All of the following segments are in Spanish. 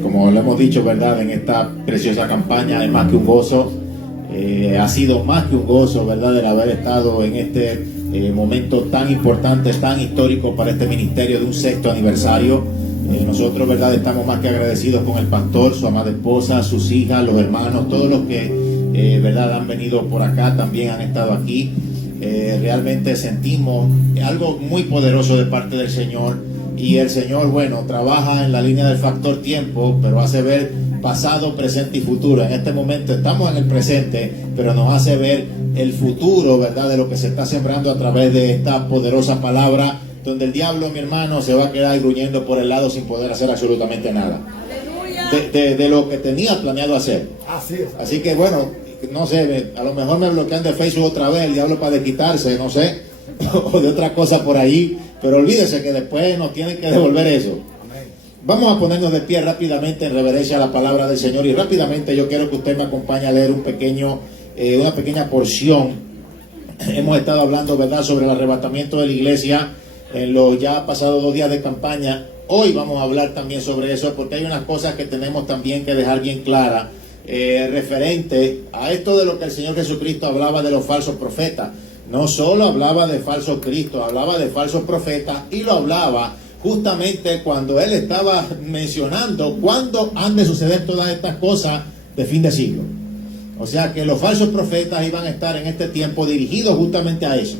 Como lo hemos dicho, ¿verdad? En esta preciosa campaña es más que un gozo, ha sido más que un gozo, ¿verdad? El haber estado en este momento tan importante, tan histórico para este ministerio de un 6º aniversario. Nosotros, ¿verdad? Estamos más que agradecidos con el pastor, su amada esposa, sus hijas, los hermanos, todos los que, ¿verdad? Han venido por acá, también han estado aquí. Realmente sentimos algo muy poderoso de parte del Señor. Y el Señor, bueno, trabaja en la línea del factor tiempo, pero hace ver pasado, presente y futuro. En este momento estamos en el presente, pero nos hace ver el futuro, ¿verdad? De lo que se está sembrando a través de esta poderosa palabra, donde el diablo, mi hermano, se va a quedar gruñendo por el lado sin poder hacer absolutamente nada. De lo que tenía planeado hacer. Así que, bueno, no sé, a lo mejor me bloquean de Facebook otra vez, el diablo para desquitarse, no sé, o de otra cosa por ahí. Pero olvídese que después nos tienen que devolver eso. Vamos a ponernos de pie rápidamente en reverencia a la palabra del Señor. Y rápidamente yo quiero que usted me acompañe a leer una pequeña porción. Hemos estado hablando, ¿verdad?, sobre el arrebatamiento de la iglesia en los ya pasados 2 días de campaña. Hoy vamos a hablar también sobre eso, porque hay unas cosas que tenemos también que dejar bien claras referente a esto de lo que el Señor Jesucristo hablaba de los falsos profetas. No solo hablaba de falsos cristos, hablaba de falsos profetas, y lo hablaba justamente cuando él estaba mencionando cuándo han de suceder todas estas cosas de fin de siglo. O sea que los falsos profetas iban a estar en este tiempo dirigidos justamente a eso.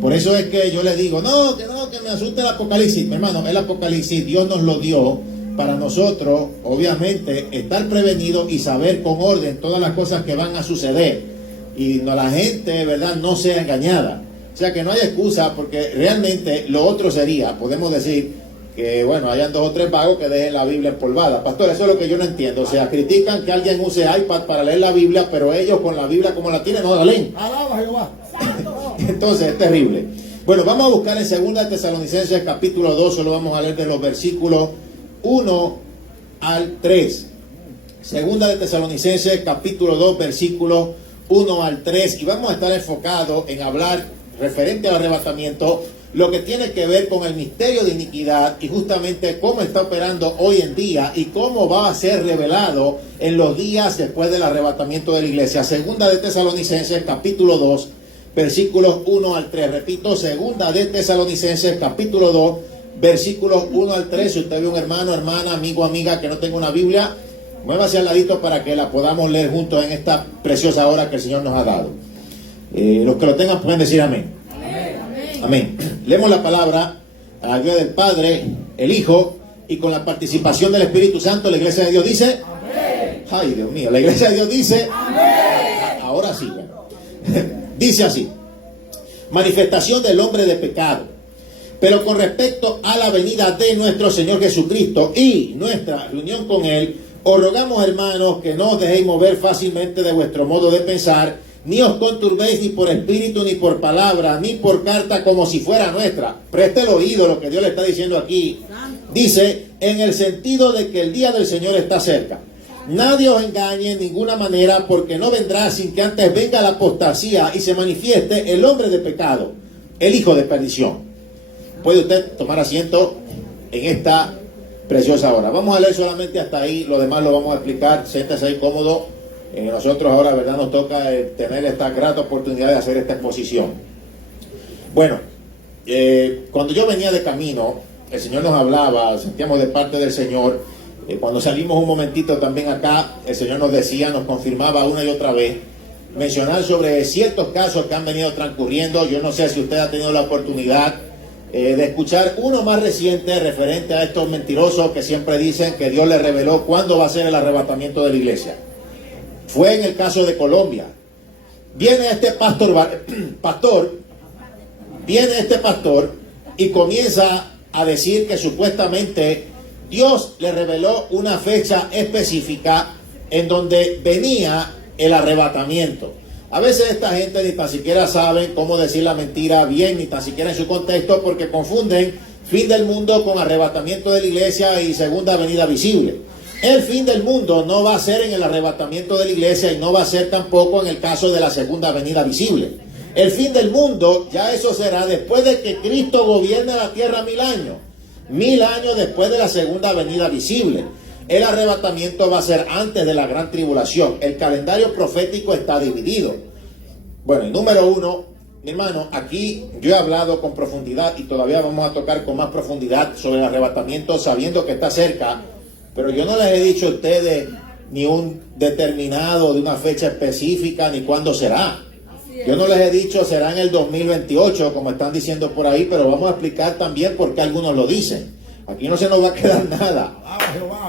Por eso es que yo le digo, que me asuste el Apocalipsis. Mi hermano, el Apocalipsis Dios nos lo dio para nosotros, obviamente, estar prevenidos y saber con orden todas las cosas que van a suceder. Y no, la gente, ¿verdad?, no sea engañada. O sea que no hay excusa, porque realmente lo otro sería, podemos decir que, bueno, hayan 2 o 3 vagos que dejen la Biblia empolvada. Pastor, eso es lo que yo no entiendo. O sea, critican que alguien use iPad para leer la Biblia, pero ellos con la Biblia como la tienen no la leen. Alaba Jehová. Entonces es terrible. Bueno, vamos a buscar en 2 de Tesalonicenses capítulo 2, solo vamos a leer de los versículos 1 al 3. 2 de Tesalonicenses capítulo 2, versículos 1 al 3, y vamos a estar enfocados en hablar referente al arrebatamiento, lo que tiene que ver con el misterio de iniquidad y justamente cómo está operando hoy en día y cómo va a ser revelado en los días después del arrebatamiento de la iglesia. 2 de Tesalonicenses capítulo 2, versículos 1 al 3. Repito, 2 de Tesalonicenses capítulo 2, versículos 1 al 3. Si usted ve un hermano, hermana, amigo, amiga que no tenga una Biblia, muévase al ladito para que la podamos leer juntos en esta preciosa hora que el Señor nos ha dado. Los que lo tengan pueden decir amén. Amén. Amén. Leemos la palabra a la gloria del Padre, el Hijo, y con la participación del Espíritu Santo. La iglesia de Dios dice amén. Ay, Dios mío, la iglesia de Dios dice amén. Ahora sí. Dice así: manifestación del hombre de pecado. Pero con respecto a la venida de nuestro Señor Jesucristo y nuestra reunión con Él, os rogamos, hermanos, que no os dejéis mover fácilmente de vuestro modo de pensar, ni os conturbéis ni por espíritu, ni por palabra, ni por carta, como si fuera nuestra. Preste el oído a lo que Dios le está diciendo aquí. Dice, en el sentido de que el día del Señor está cerca. Nadie os engañe en ninguna manera, porque no vendrá sin que antes venga la apostasía y se manifieste el hombre de pecado, el hijo de perdición. Puede usted tomar asiento en esta preciosa hora. Vamos a leer solamente hasta ahí, lo demás lo vamos a explicar. Siéntese ahí cómodo. Nosotros ahora, ¿verdad?, nos toca tener esta grata oportunidad de hacer esta exposición. Bueno, cuando yo venía de camino, el Señor nos hablaba, sentíamos de parte del Señor. Cuando salimos un momentito también acá, el Señor nos decía, nos confirmaba una y otra vez, mencionar sobre ciertos casos que han venido transcurriendo. Yo no sé si usted ha tenido la oportunidad de escuchar uno más reciente referente a estos mentirosos que siempre dicen que Dios les reveló cuándo va a ser el arrebatamiento de la iglesia. Fue en el caso de Colombia. Viene este viene este pastor y comienza a decir que supuestamente Dios le reveló una fecha específica en donde venía el arrebatamiento. A veces esta gente ni tan siquiera sabe cómo decir la mentira bien, ni tan siquiera en su contexto, porque confunden fin del mundo con arrebatamiento de la iglesia y segunda venida visible. El fin del mundo no va a ser en el arrebatamiento de la iglesia y no va a ser tampoco en el caso de la segunda venida visible. El fin del mundo, ya eso será después de que Cristo gobierne la tierra 1000 años. 1000 años después de la segunda venida visible. El arrebatamiento va a ser antes de la gran tribulación. El calendario profético está dividido. Bueno, y número uno, mi hermano, aquí yo he hablado con profundidad y todavía vamos a tocar con más profundidad sobre el arrebatamiento sabiendo que está cerca, pero yo no les he dicho a ustedes ni un determinado de una fecha específica ni cuándo será. Yo no les he dicho será en el 2028 como están diciendo por ahí, pero vamos a explicar también por qué algunos lo dicen. Aquí no se nos va a quedar nada.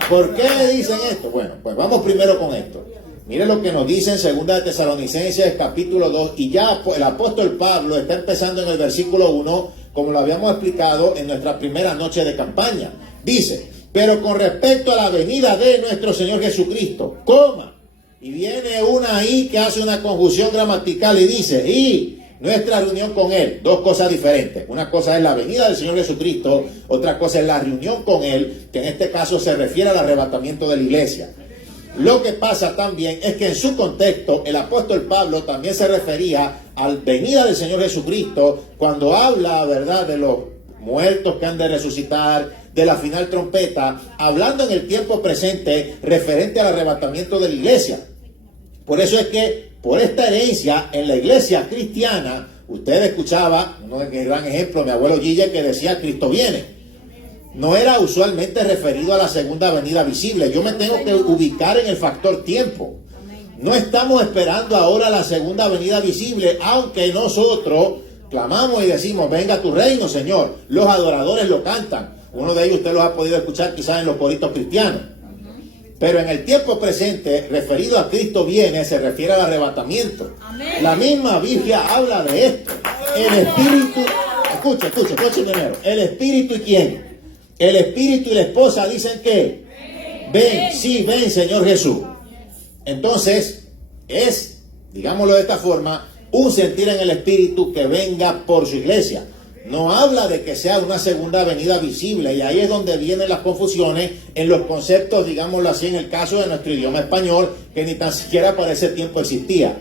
¿Por qué dicen esto? Bueno, pues vamos primero con esto. Mire lo que nos dice en 2 de Tesalonicenses capítulo 2, y ya el apóstol Pablo está empezando en el versículo 1, como lo habíamos explicado en nuestra primera noche de campaña. Dice, pero con respecto a la venida de nuestro Señor Jesucristo, coma, y viene una ahí que hace una conjunción gramatical y dice, y nuestra reunión con Él, dos cosas diferentes. Una cosa es la venida del Señor Jesucristo, otra cosa es la reunión con Él, que en este caso se refiere al arrebatamiento de la iglesia. Lo que pasa también es que en su contexto el apóstol Pablo también se refería a la venida del Señor Jesucristo cuando habla, ¿verdad?, de los muertos que han de resucitar, de la final trompeta, hablando en el tiempo presente referente al arrebatamiento de la iglesia. Por eso es que por esta herencia en la iglesia cristiana, usted escuchaba, un gran ejemplo, mi abuelo Gille, que decía Cristo viene. No era usualmente referido a la segunda venida visible. Yo me tengo que ubicar en el factor tiempo. No estamos esperando ahora la segunda venida visible, aunque nosotros clamamos y decimos, venga tu reino, Señor. Los adoradores lo cantan. Uno de ellos usted los ha podido escuchar quizás en los coritos cristianos. Pero en el tiempo presente, referido a Cristo viene, se refiere al arrebatamiento. Amén. La misma Biblia habla de esto. El Espíritu, escuche primero. El Espíritu y quién. El Espíritu y la esposa dicen que ven, sí, ven, Señor Jesús. Entonces, es, digámoslo de esta forma, un sentir en el Espíritu que venga por su iglesia. No habla de que sea una segunda venida visible, y ahí es donde vienen las confusiones en los conceptos, digámoslo así, en el caso de nuestro idioma español, que ni tan siquiera para ese tiempo existía.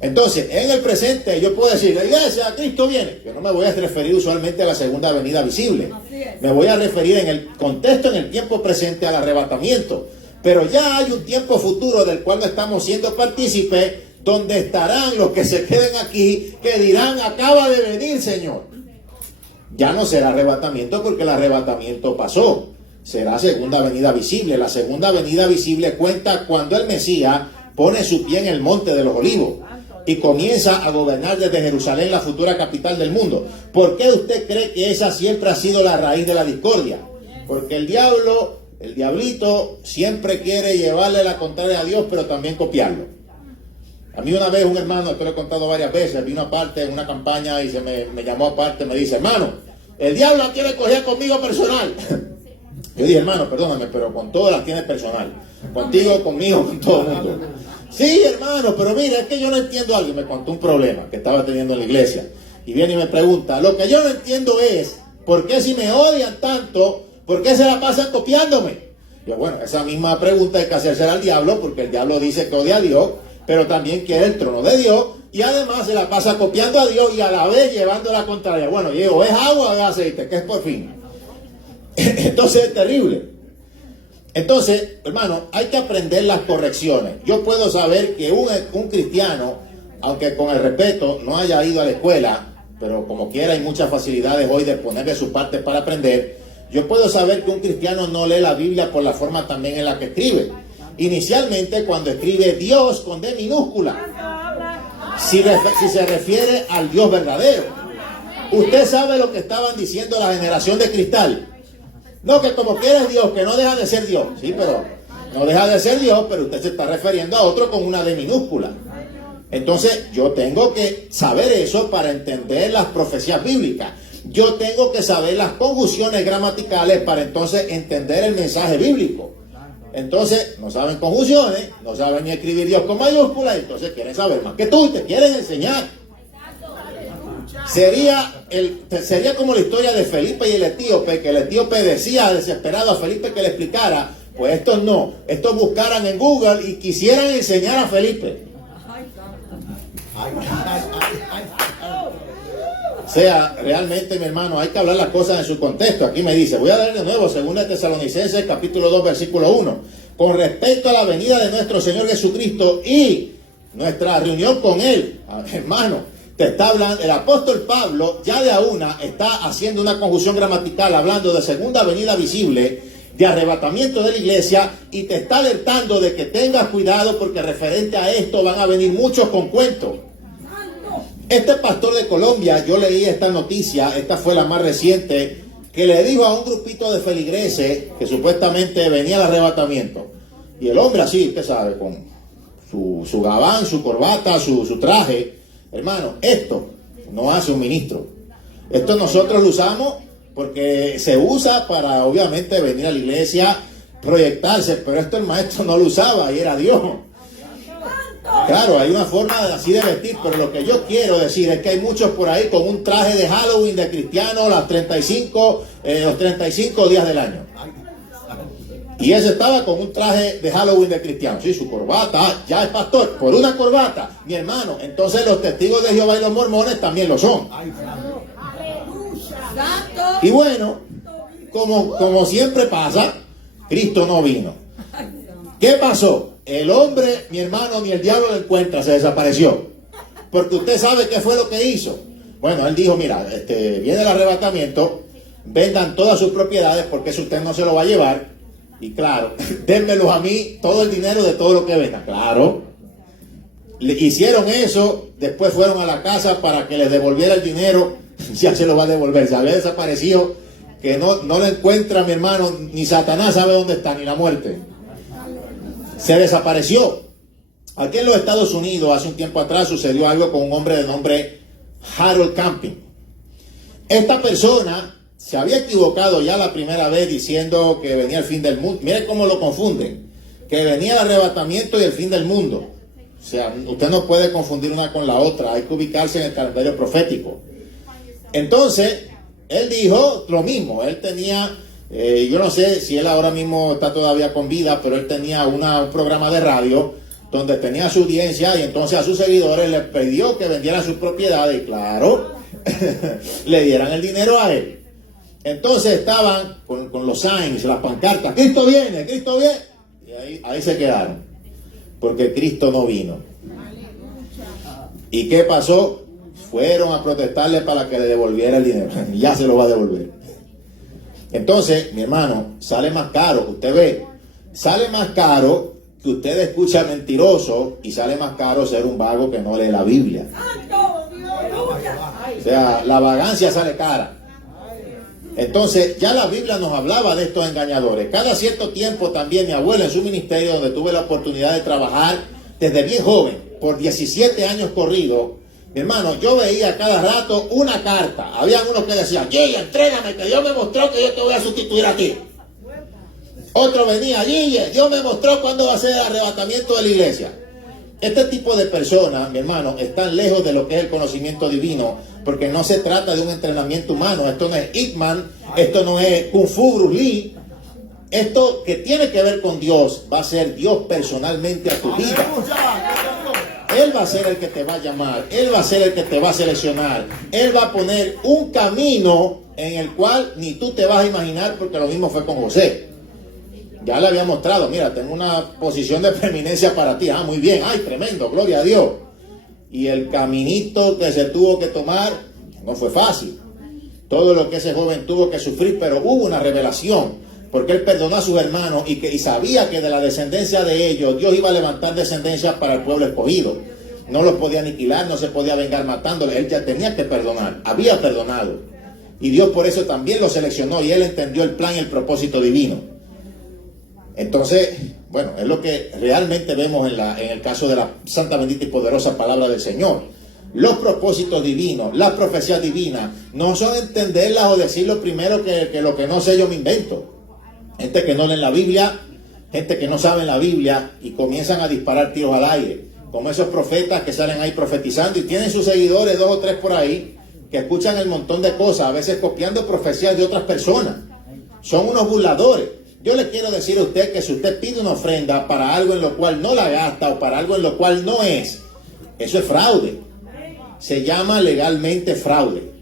Entonces, en el presente yo puedo decir, la iglesia, Cristo viene. Yo no me voy a referir usualmente a la segunda venida visible. Me voy a referir en el contexto, en el tiempo presente, al arrebatamiento. Pero ya hay un tiempo futuro del cual no estamos siendo partícipes, donde estarán los que se queden aquí, que dirán, acaba de venir, Señor. Ya no será arrebatamiento porque el arrebatamiento pasó. Será segunda venida visible. La segunda venida visible cuenta cuando el Mesías pone su pie en el monte de los olivos y comienza a gobernar desde Jerusalén, la futura capital del mundo. ¿Por qué usted cree que esa siempre ha sido la raíz de la discordia? Porque el diablito siempre quiere llevarle la contraria a Dios, pero también copiarlo. A mí una vez un hermano, esto lo he contado varias veces, vino aparte en una campaña y me llamó aparte, me dice, hermano, el diablo la quiere coger conmigo personal. Yo dije, hermano, perdóname, pero con todas las tiene personal. Contigo, conmigo, con todo el mundo. Sí, hermano, pero mira, es que yo no entiendo algo. Y me contó un problema que estaba teniendo en la iglesia. Y viene y me pregunta, lo que yo no entiendo es, ¿por qué si me odian tanto, por qué se la pasan copiándome? Y bueno, esa misma pregunta hay que hacérsela al diablo, porque el diablo dice que odia a Dios, pero también quiere el trono de Dios, y además se la pasa copiando a Dios y a la vez llevando la contraria. Bueno, yo digo, ¿es agua o es aceite? ¿Qué es por fin? Entonces es terrible. Entonces, hermano, hay que aprender las correcciones. Yo puedo saber que un cristiano, aunque con el respeto no haya ido a la escuela, pero como quiera hay muchas facilidades hoy de ponerle sus partes para aprender. Yo puedo saber que un cristiano no lee la Biblia por la forma también en la que escribe. Inicialmente, cuando escribe Dios con D minúscula, si se refiere al Dios verdadero. Usted sabe lo que estaban diciendo la generación de cristal. No, que como quiera es Dios, que no deja de ser Dios. Sí, pero no deja de ser Dios, pero usted se está refiriendo a otro con una D minúscula. Entonces, yo tengo que saber eso para entender las profecías bíblicas. Yo tengo que saber las conjunciones gramaticales para entonces entender el mensaje bíblico. Entonces, no saben conjunciones, no saben ni escribir Dios con mayúsculas, entonces quieren saber más que tú y te quieren enseñar. Sería como la historia de Felipe y el etíope, que el etíope decía desesperado a Felipe que le explicara. Pues estos no, estos buscaran en Google y quisieran enseñar a Felipe. O sea, realmente, mi hermano, hay que hablar las cosas en su contexto. Aquí me dice, voy a leer de nuevo, 2 Tesalonicenses, capítulo 2, versículo 1. Con respecto a la venida de nuestro Señor Jesucristo y nuestra reunión con Él, hermano, te está hablando, el apóstol Pablo ya de a una está haciendo una conjunción gramatical, hablando de segunda venida visible, de arrebatamiento de la iglesia, y te está alertando de que tengas cuidado porque referente a esto van a venir muchos con cuentos. Este pastor de Colombia, yo leí esta noticia, esta fue la más reciente, que le dijo a un grupito de feligreses que supuestamente venía el arrebatamiento. Y el hombre así, usted sabe, con su gabán, su corbata, su traje. Hermano, esto no hace un ministro. Esto nosotros lo usamos porque se usa para obviamente venir a la iglesia, proyectarse, pero esto el maestro no lo usaba y era Dios. Claro, hay una forma así de vestir, pero lo que yo quiero decir es que hay muchos por ahí con un traje de Halloween de cristiano los 35 días del año. Y ese estaba con un traje de Halloween de cristiano. Sí, su corbata, ya es pastor, por una corbata, mi hermano. Entonces los testigos de Jehová y los mormones también lo son. Y bueno, como siempre pasa, Cristo no vino. ¿Qué pasó? El hombre, mi hermano, ni el diablo lo encuentra, se desapareció. Porque usted sabe qué fue lo que hizo. Bueno, él dijo, mira, viene el arrebatamiento, vendan todas sus propiedades porque eso usted no se lo va a llevar. Y claro, dénmelos a mí, todo el dinero de todo lo que vendan. Claro. Le hicieron eso, después fueron a la casa para que les devolviera el dinero. Ya se lo va a devolver, se había desaparecido, que no lo encuentra, mi hermano, ni Satanás sabe dónde está, ni la muerte. Se desapareció. Aquí en los Estados Unidos, hace un tiempo atrás, sucedió algo con un hombre de nombre Harold Camping. Esta persona se había equivocado ya la primera vez diciendo que venía el fin del mundo. Mire cómo lo confunden. Que venía el arrebatamiento y el fin del mundo. O sea, usted no puede confundir una con la otra. Hay que ubicarse en el calendario profético. Entonces, él dijo lo mismo. Él tenía, yo no sé si él ahora mismo está todavía con vida, pero él tenía un programa de radio donde tenía su audiencia y entonces a sus seguidores les pidió que vendieran sus propiedades y claro, le dieran el dinero a él. Entonces estaban con los signs, las pancartas, Cristo viene, Cristo viene. Y ahí se quedaron, porque Cristo no vino. ¿Y qué pasó? Fueron a protestarle para que le devolviera el dinero. Ya se lo va a devolver. Entonces, mi hermano, sale más caro, usted ve, sale más caro que usted escucha mentiroso y sale más caro ser un vago que no lee la Biblia. O sea, la vagancia sale cara. Entonces, ya la Biblia nos hablaba de estos engañadores. Cada cierto tiempo también mi abuela en su ministerio, donde tuve la oportunidad de trabajar desde bien joven, por 17 años corridos, mi hermano, yo veía cada rato una carta. Habían unos que decían, Gille, entrégame, que Dios me mostró que yo te voy a sustituir a ti. Otro venía, Gille, Dios me mostró cuándo va a ser el arrebatamiento de la iglesia. Este tipo de personas, mi hermano, están lejos de lo que es el conocimiento divino, porque no se trata de un entrenamiento humano. Esto no es Ip Man, esto no es Kung Fu Bruce Lee. Esto que tiene que ver con Dios, va a ser Dios personalmente a tu vida. Él va a ser el que te va a llamar, Él va a ser el que te va a seleccionar, Él va a poner un camino en el cual ni tú te vas a imaginar, porque lo mismo fue con José. Ya le había mostrado, mira, tengo una posición de preeminencia para ti. Ah, muy bien, ay, tremendo, gloria a Dios. Y el caminito que se tuvo que tomar no fue fácil. Todo lo que ese joven tuvo que sufrir, pero hubo una revelación. Porque él perdonó a sus hermanos y sabía que de la descendencia de ellos Dios iba a levantar descendencia para el pueblo escogido. No los podía aniquilar, no se podía vengar matándoles. Él ya tenía que perdonar, había perdonado. Y Dios por eso también lo seleccionó y él entendió el plan y el propósito divino. Entonces, bueno, es lo que realmente vemos en el caso de la santa, bendita y poderosa palabra del Señor. Los propósitos divinos, las profecías divinas, no son entenderlas o decirlo primero que lo que no sé yo me invento. Gente que no lee la Biblia, gente que no sabe la Biblia y comienzan a disparar tiros al aire. Como esos profetas que salen ahí profetizando y tienen sus seguidores, 2 o 3 por ahí, que escuchan el montón de cosas, a veces copiando profecías de otras personas. Son unos burladores. Yo le quiero decir a usted que si usted pide una ofrenda para algo en lo cual no la gasta o para algo en lo cual no es, eso es fraude. Se llama legalmente fraude.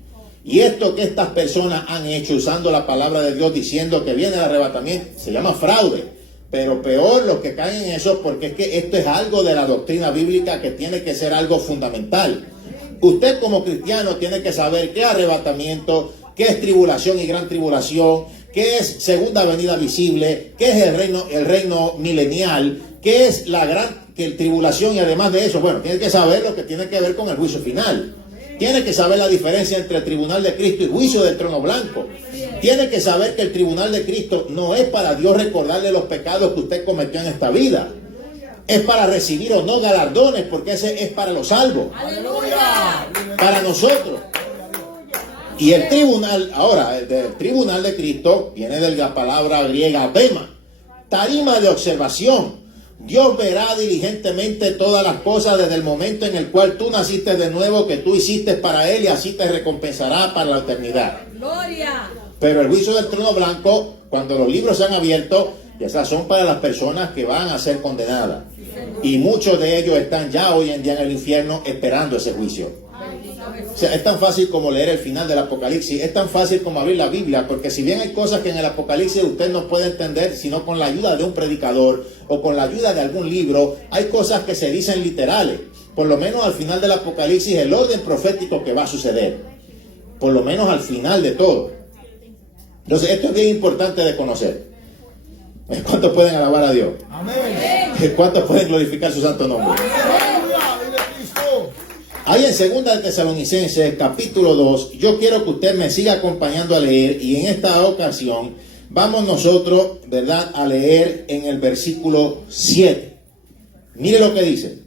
Y esto que estas personas han hecho usando la palabra de Dios, diciendo que viene el arrebatamiento, se llama fraude. Pero peor los que caen en eso, porque es que esto es algo de la doctrina bíblica que tiene que ser algo fundamental. Usted como cristiano tiene que saber qué es arrebatamiento, qué es tribulación y gran tribulación, qué es segunda venida visible, qué es el reino milenial, qué es la gran tribulación, y además de eso, bueno, tiene que saber lo que tiene que ver con el juicio final. Tiene que saber la diferencia entre el tribunal de Cristo y juicio del trono blanco. Tiene que saber que el tribunal de Cristo no es para Dios recordarle los pecados que usted cometió en esta vida. Es para recibir o no galardones, porque ese es para los salvos. ¡Aleluya! Para nosotros. Y el tribunal, ahora, el tribunal de Cristo viene de la palabra griega bema, tarima de observación. Dios verá diligentemente todas las cosas desde el momento en el cual tú naciste de nuevo, que tú hiciste para Él, y así te recompensará para la eternidad. ¡Gloria! Pero el juicio del trono blanco, cuando los libros se han abierto, esas son para las personas que van a ser condenadas. Y muchos de ellos están ya hoy en día en el infierno esperando ese juicio. O sea, es tan fácil como leer el final del Apocalipsis, es tan fácil como abrir la Biblia, porque si bien hay cosas que en el Apocalipsis usted no puede entender, sino con la ayuda de un predicador o con la ayuda de algún libro, hay cosas que se dicen literales. Por lo menos al final del Apocalipsis, el orden profético que va a suceder. Por lo menos al final de todo. Entonces, esto es bien importante de conocer. ¿Cuántos pueden alabar a Dios? Amén. ¿Cuántos pueden glorificar su santo nombre? Ahí en 2 de Tesalonicenses, capítulo 2, yo quiero que usted me siga acompañando a leer, y en esta ocasión vamos nosotros, ¿verdad?, a leer en el versículo 7. Mire lo que dice.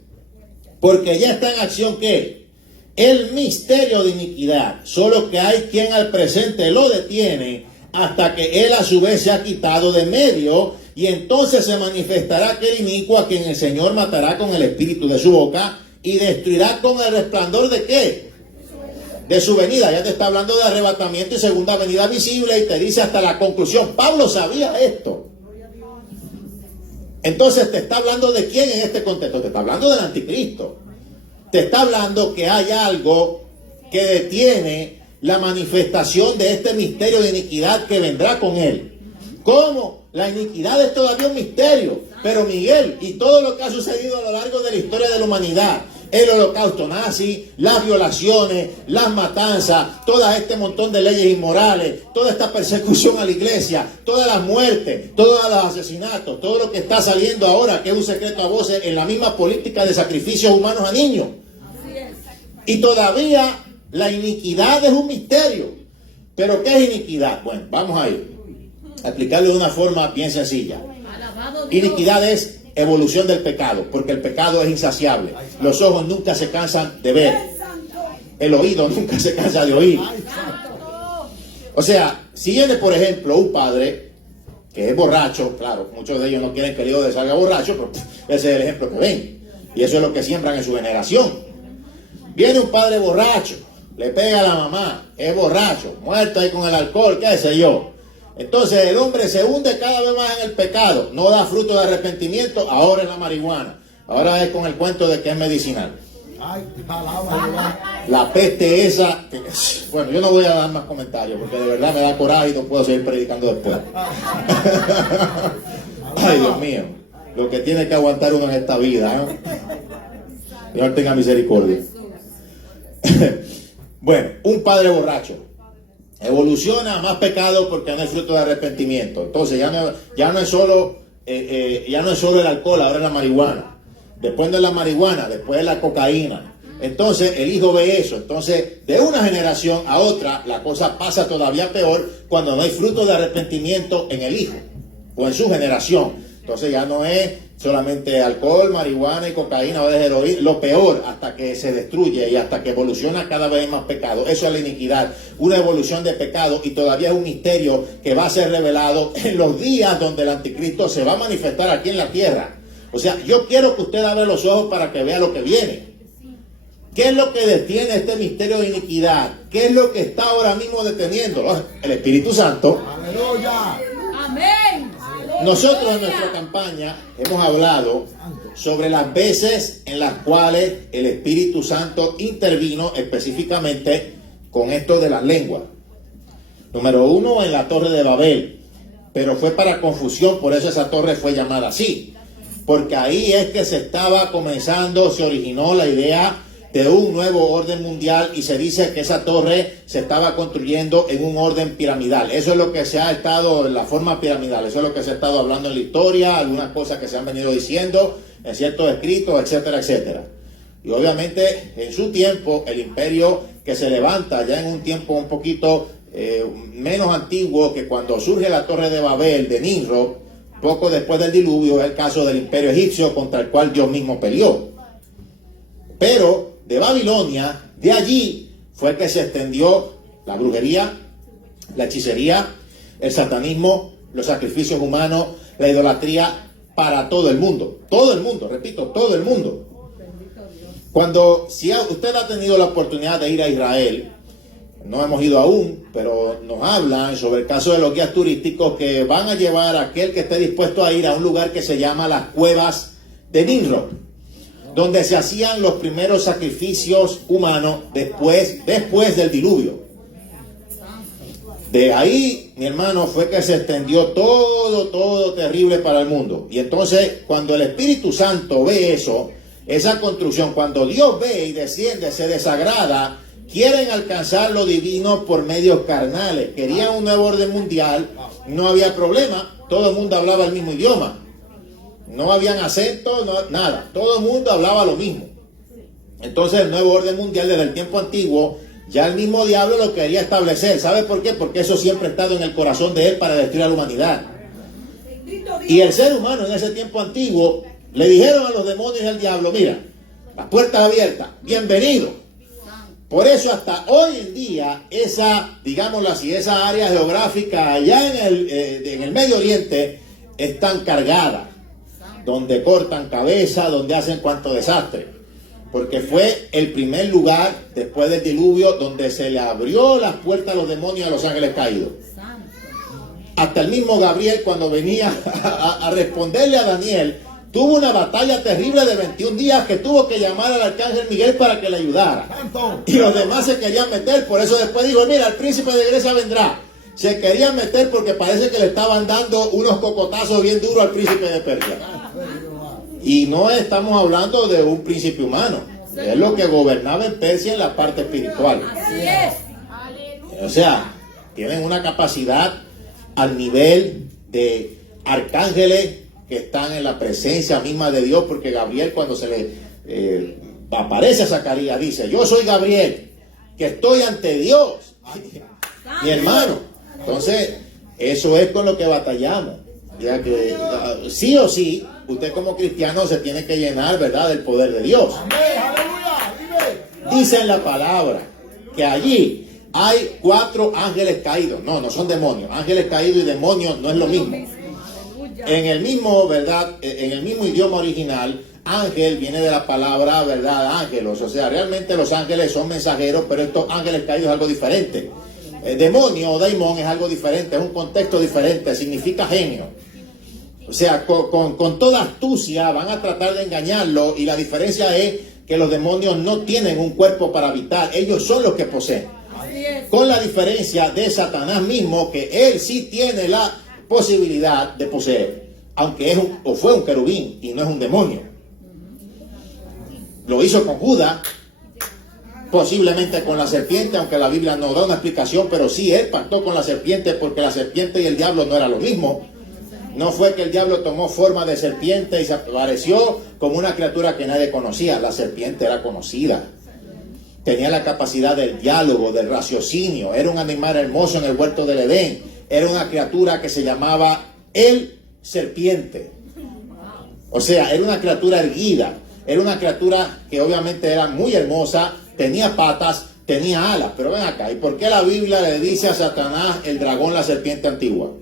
Porque ya está en acción, ¿qué? El misterio de iniquidad, solo que hay quien al presente lo detiene hasta que él a su vez se ha quitado de medio, y entonces se manifestará aquel inicuo a quien el Señor matará con el espíritu de su boca y destruirá con el resplandor de ¿qué? De su venida. Ya te está hablando de arrebatamiento y segunda venida visible, y te dice hasta la conclusión. Pablo sabía esto. Entonces te está hablando de quién en este contexto. Te está hablando del anticristo. Te está hablando que hay algo que detiene la manifestación de este misterio de iniquidad que vendrá con él. ¿Cómo? La iniquidad es todavía un misterio. Pero Miguel, y todo lo que ha sucedido a lo largo de la historia de la humanidad, el holocausto nazi, las violaciones, las matanzas, todo este montón de leyes inmorales, toda esta persecución a la iglesia, todas las muertes, todos los asesinatos, todo lo que está saliendo ahora, que es un secreto a voces en la misma política de sacrificios humanos a niños. Y todavía la iniquidad es un misterio. ¿Pero qué es iniquidad? Bueno, vamos a ir a explicarlo de una forma bien sencilla. Iniquidad es evolución del pecado, porque el pecado es insaciable. Los ojos nunca se cansan de ver. El oído nunca se cansa de oír. O sea, si viene, por ejemplo, un padre que es borracho, claro, muchos de ellos no quieren que el hijo de salga borracho, pero ese es el ejemplo que ven. Y eso es lo que siembran en su generación. Viene un padre borracho, le pega a la mamá, es borracho, muerto ahí con el alcohol, qué sé yo. Entonces el hombre se hunde cada vez más en el pecado, no da fruto de arrepentimiento, ahora es la marihuana, ahora es con el cuento de que es medicinal. La peste esa, bueno, yo no voy a dar más comentarios porque de verdad me da coraje y no puedo seguir predicando después. Ay, Dios mío, lo que tiene que aguantar uno en esta vida, ¿eh? Dios tenga misericordia. Bueno, un padre borracho evoluciona a más pecado porque no es fruto de arrepentimiento. Entonces ya no es solo el alcohol, ahora es la marihuana. Después no es la marihuana, después es la cocaína. Entonces el hijo ve eso. Entonces de una generación a otra la cosa pasa todavía peor cuando no hay fruto de arrepentimiento en el hijo o en su generación. Entonces ya no es solamente alcohol, marihuana y cocaína o de heroína, lo peor, hasta que se destruye y hasta que evoluciona cada vez más pecado. Eso es la iniquidad, una evolución de pecado, y todavía es un misterio que va a ser revelado en los días donde el anticristo se va a manifestar aquí en la tierra. O sea, yo quiero que usted abra los ojos para que vea lo que viene. ¿Qué es lo que detiene este misterio de iniquidad? ¿Qué es lo que está ahora mismo deteniendo? El Espíritu Santo. ¡Aleluya! ¡Amén! Nosotros en nuestra campaña hemos hablado sobre las veces en las cuales el Espíritu Santo intervino específicamente con esto de las lenguas. Número 1, en la Torre de Babel, pero fue para confusión, por eso esa torre fue llamada así, porque ahí es que se estaba comenzando, se originó la idea de un nuevo orden mundial, y se dice que esa torre se estaba construyendo en un orden piramidal. Eso es lo que se ha estado, en la forma piramidal, eso es lo que se ha estado hablando en la historia, algunas cosas que se han venido diciendo en ciertos escritos, etcétera, etcétera. Y obviamente en su tiempo el imperio que se levanta ya en un tiempo un poquito menos antiguo que cuando surge la Torre de Babel de Nimrod, poco después del diluvio, es el caso del imperio egipcio contra el cual Dios mismo peleó. Pero de Babilonia, de allí fue que se extendió la brujería, la hechicería, el satanismo, los sacrificios humanos, la idolatría para todo el mundo, repito, todo el mundo. Cuando, si usted ha tenido la oportunidad de ir a Israel, no hemos ido aún, pero nos hablan sobre el caso de los guías turísticos que van a llevar a aquel que esté dispuesto a ir a un lugar que se llama las cuevas de Nimrod, donde se hacían los primeros sacrificios humanos después del diluvio. De ahí, mi hermano, fue que se extendió todo terrible para el mundo. Y entonces, cuando el Espíritu Santo ve eso, esa construcción, cuando Dios ve y desciende, se desagrada, quieren alcanzar lo divino por medios carnales. Querían un nuevo orden mundial, no había problema, todo el mundo hablaba el mismo idioma. No habían acentos, nada. Todo el mundo hablaba lo mismo. Entonces el nuevo orden mundial desde el tiempo antiguo, ya el mismo diablo lo quería establecer. ¿Sabe por qué? Porque eso siempre ha estado en el corazón de él para destruir a la humanidad. Y el ser humano en ese tiempo antiguo le dijeron a los demonios y al diablo: mira, las puertas abiertas, bienvenido. Por eso hasta hoy en día esa, digámoslo así, esa área geográfica allá en el Medio Oriente están cargadas, donde cortan cabeza, donde hacen cuanto desastre, porque fue el primer lugar después del diluvio donde se le abrió las puertas a los demonios y a los ángeles caídos. Hasta el mismo Gabriel, cuando venía a responderle a Daniel, tuvo una batalla terrible de 21 días que tuvo que llamar al arcángel Miguel para que le ayudara, y los demás se querían meter. Por eso después dijo: mira, el príncipe de Grecia vendrá. Se querían meter porque parece que le estaban dando unos cocotazos bien duros al príncipe de Persia. Y no estamos hablando de un príncipe humano, es lo que gobernaba en Persia en la parte espiritual. O sea, tienen una capacidad al nivel de arcángeles que están en la presencia misma de Dios, porque Gabriel, cuando se le aparece a Zacarías, dice: yo soy Gabriel, que estoy ante Dios, mi hermano. Entonces, eso es con lo que batallamos. Ya que sí o sí, usted como cristiano se tiene que llenar, ¿verdad?, del poder de Dios. Dice en la palabra que allí hay 4 ángeles caídos. No son demonios. Ángeles caídos y demonios no es lo mismo. En el mismo, ¿verdad?, en el mismo idioma original, ángel viene de la palabra, ¿verdad?, ángelos. O sea, realmente los ángeles son mensajeros, pero estos ángeles caídos es algo diferente. Demonio o daimón es algo diferente, es un contexto diferente, significa genio. O sea, con toda astucia van a tratar de engañarlo, y la diferencia es que los demonios no tienen un cuerpo para habitar, ellos son los que poseen. Con la diferencia de Satanás mismo, que él sí tiene la posibilidad de poseer, aunque fue un querubín y no es un demonio. Lo hizo con Judas, posiblemente con la serpiente, aunque la Biblia no da una explicación, pero sí él pactó con la serpiente, porque la serpiente y el diablo no era lo mismo. No fue que el diablo tomó forma de serpiente y se apareció como una criatura que nadie conocía. La serpiente era conocida. Tenía la capacidad del diálogo, del raciocinio. Era un animal hermoso en el huerto del Edén. Era una criatura que se llamaba el serpiente. O sea, era una criatura erguida. Era una criatura que obviamente era muy hermosa. Tenía patas, tenía alas. Pero ven acá, ¿y por qué la Biblia le dice a Satanás el dragón, la serpiente antigua?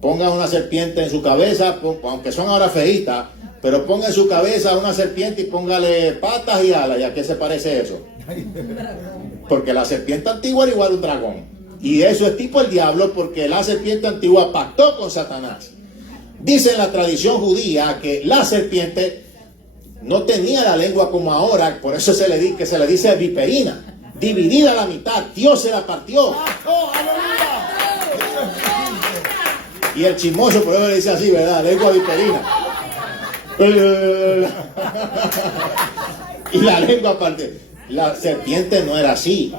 Ponga una serpiente en su cabeza, aunque son ahora feitas, pero ponga en su cabeza una serpiente y póngale patas y alas. ¿Y a qué se parece eso? Porque la serpiente antigua era igual a un dragón. Y eso es tipo el diablo, porque la serpiente antigua pactó con Satanás. Dice en la tradición judía que la serpiente no tenía la lengua como ahora, por eso se le dice viperina. dividida a la mitad, Dios se la partió. Y el chismoso por eso le dice así, ¿verdad? Lengua viperina. Y la lengua aparte. La serpiente no era así.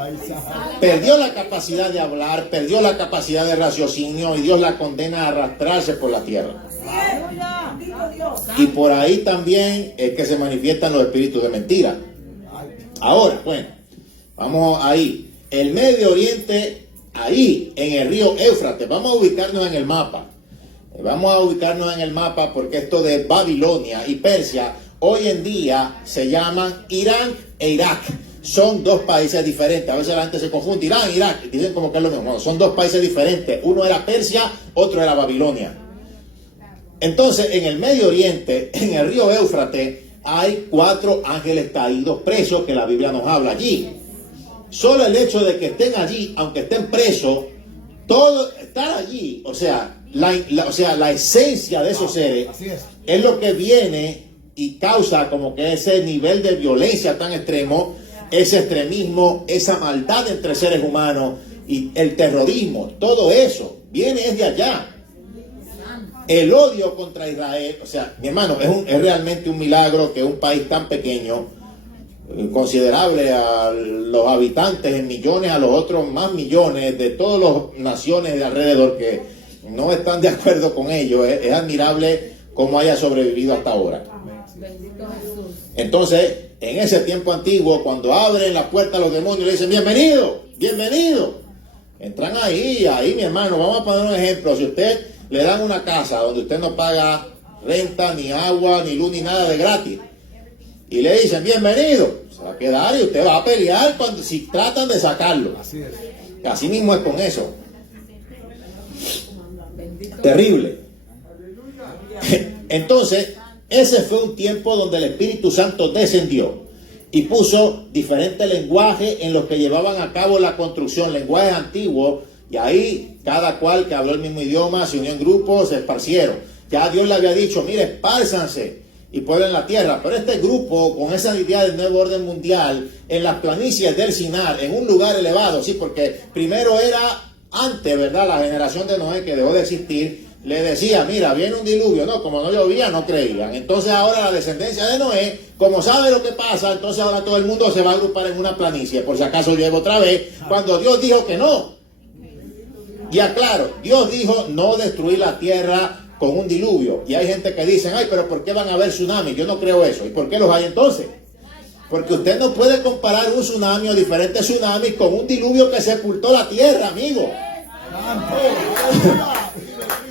Perdió la capacidad de hablar, perdió la capacidad de raciocinio y Dios la condena a arrastrarse por la tierra. Y por ahí también es que se manifiestan los espíritus de mentira. Ahora, bueno, vamos ahí. El Medio Oriente, ahí, en el río Éufrates, vamos a ubicarnos en el mapa. Vamos a ubicarnos en el mapa porque esto de Babilonia y Persia hoy en día se llaman Irán e Irak. Son dos países diferentes. A veces la gente se confunde. Irán e Irak. Dicen como que es lo mismo. No, son dos países diferentes. Uno era Persia, otro era Babilonia. Entonces, en el Medio Oriente, en el río Éufrates, hay 4 ángeles caídos presos que la Biblia nos habla allí. Solo el hecho de que estén allí, aunque estén presos, todo estar allí, o sea, la esencia de esos seres es lo que viene y causa como que ese nivel de violencia tan extremo, ese extremismo, esa maldad entre seres humanos y el terrorismo, todo eso viene desde allá. El odio contra Israel, o sea, mi hermano, es realmente un milagro que un país tan pequeño, considerable a los habitantes en millones, a los otros más millones de todas las naciones de alrededor que no están de acuerdo con ellos, es admirable cómo haya sobrevivido hasta ahora. Entonces, en ese tiempo antiguo, cuando abren la puerta a los demonios, le dicen, bienvenido, bienvenido. Entran ahí, mi hermano, vamos a poner un ejemplo. Si usted le dan una casa donde usted no paga renta, ni agua, ni luz, ni nada de gratis, y le dicen, bienvenido, se va a quedar y usted va a pelear si tratan de sacarlo. Así mismo es con eso. Terrible. Entonces, ese fue un tiempo donde el Espíritu Santo descendió y puso diferentes lenguajes en los que llevaban a cabo la construcción, lenguajes antiguos, y ahí cada cual que habló el mismo idioma se unió en grupos, se esparcieron. Ya Dios le había dicho, mire, espárzanse y pueblen la tierra. Pero este grupo, con esa idea del nuevo orden mundial, en las planicies del Sinar, en un lugar elevado, sí, porque primero era antes, ¿verdad? La generación de Noé, que dejó de existir, le decía, mira, viene un diluvio. No, como no llovía, no creían. Entonces ahora la descendencia de Noé, como sabe lo que pasa, entonces ahora todo el mundo se va a agrupar en una planicie, por si acaso llega otra vez, cuando Dios dijo que no. Y aclaro, Dios dijo no destruir la tierra con un diluvio. Y hay gente que dice, ay, pero ¿por qué van a haber tsunamis? Yo no creo eso. ¿Y por qué los hay entonces? Porque usted no puede comparar un tsunami o diferentes tsunamis con un diluvio que sepultó la tierra, amigo.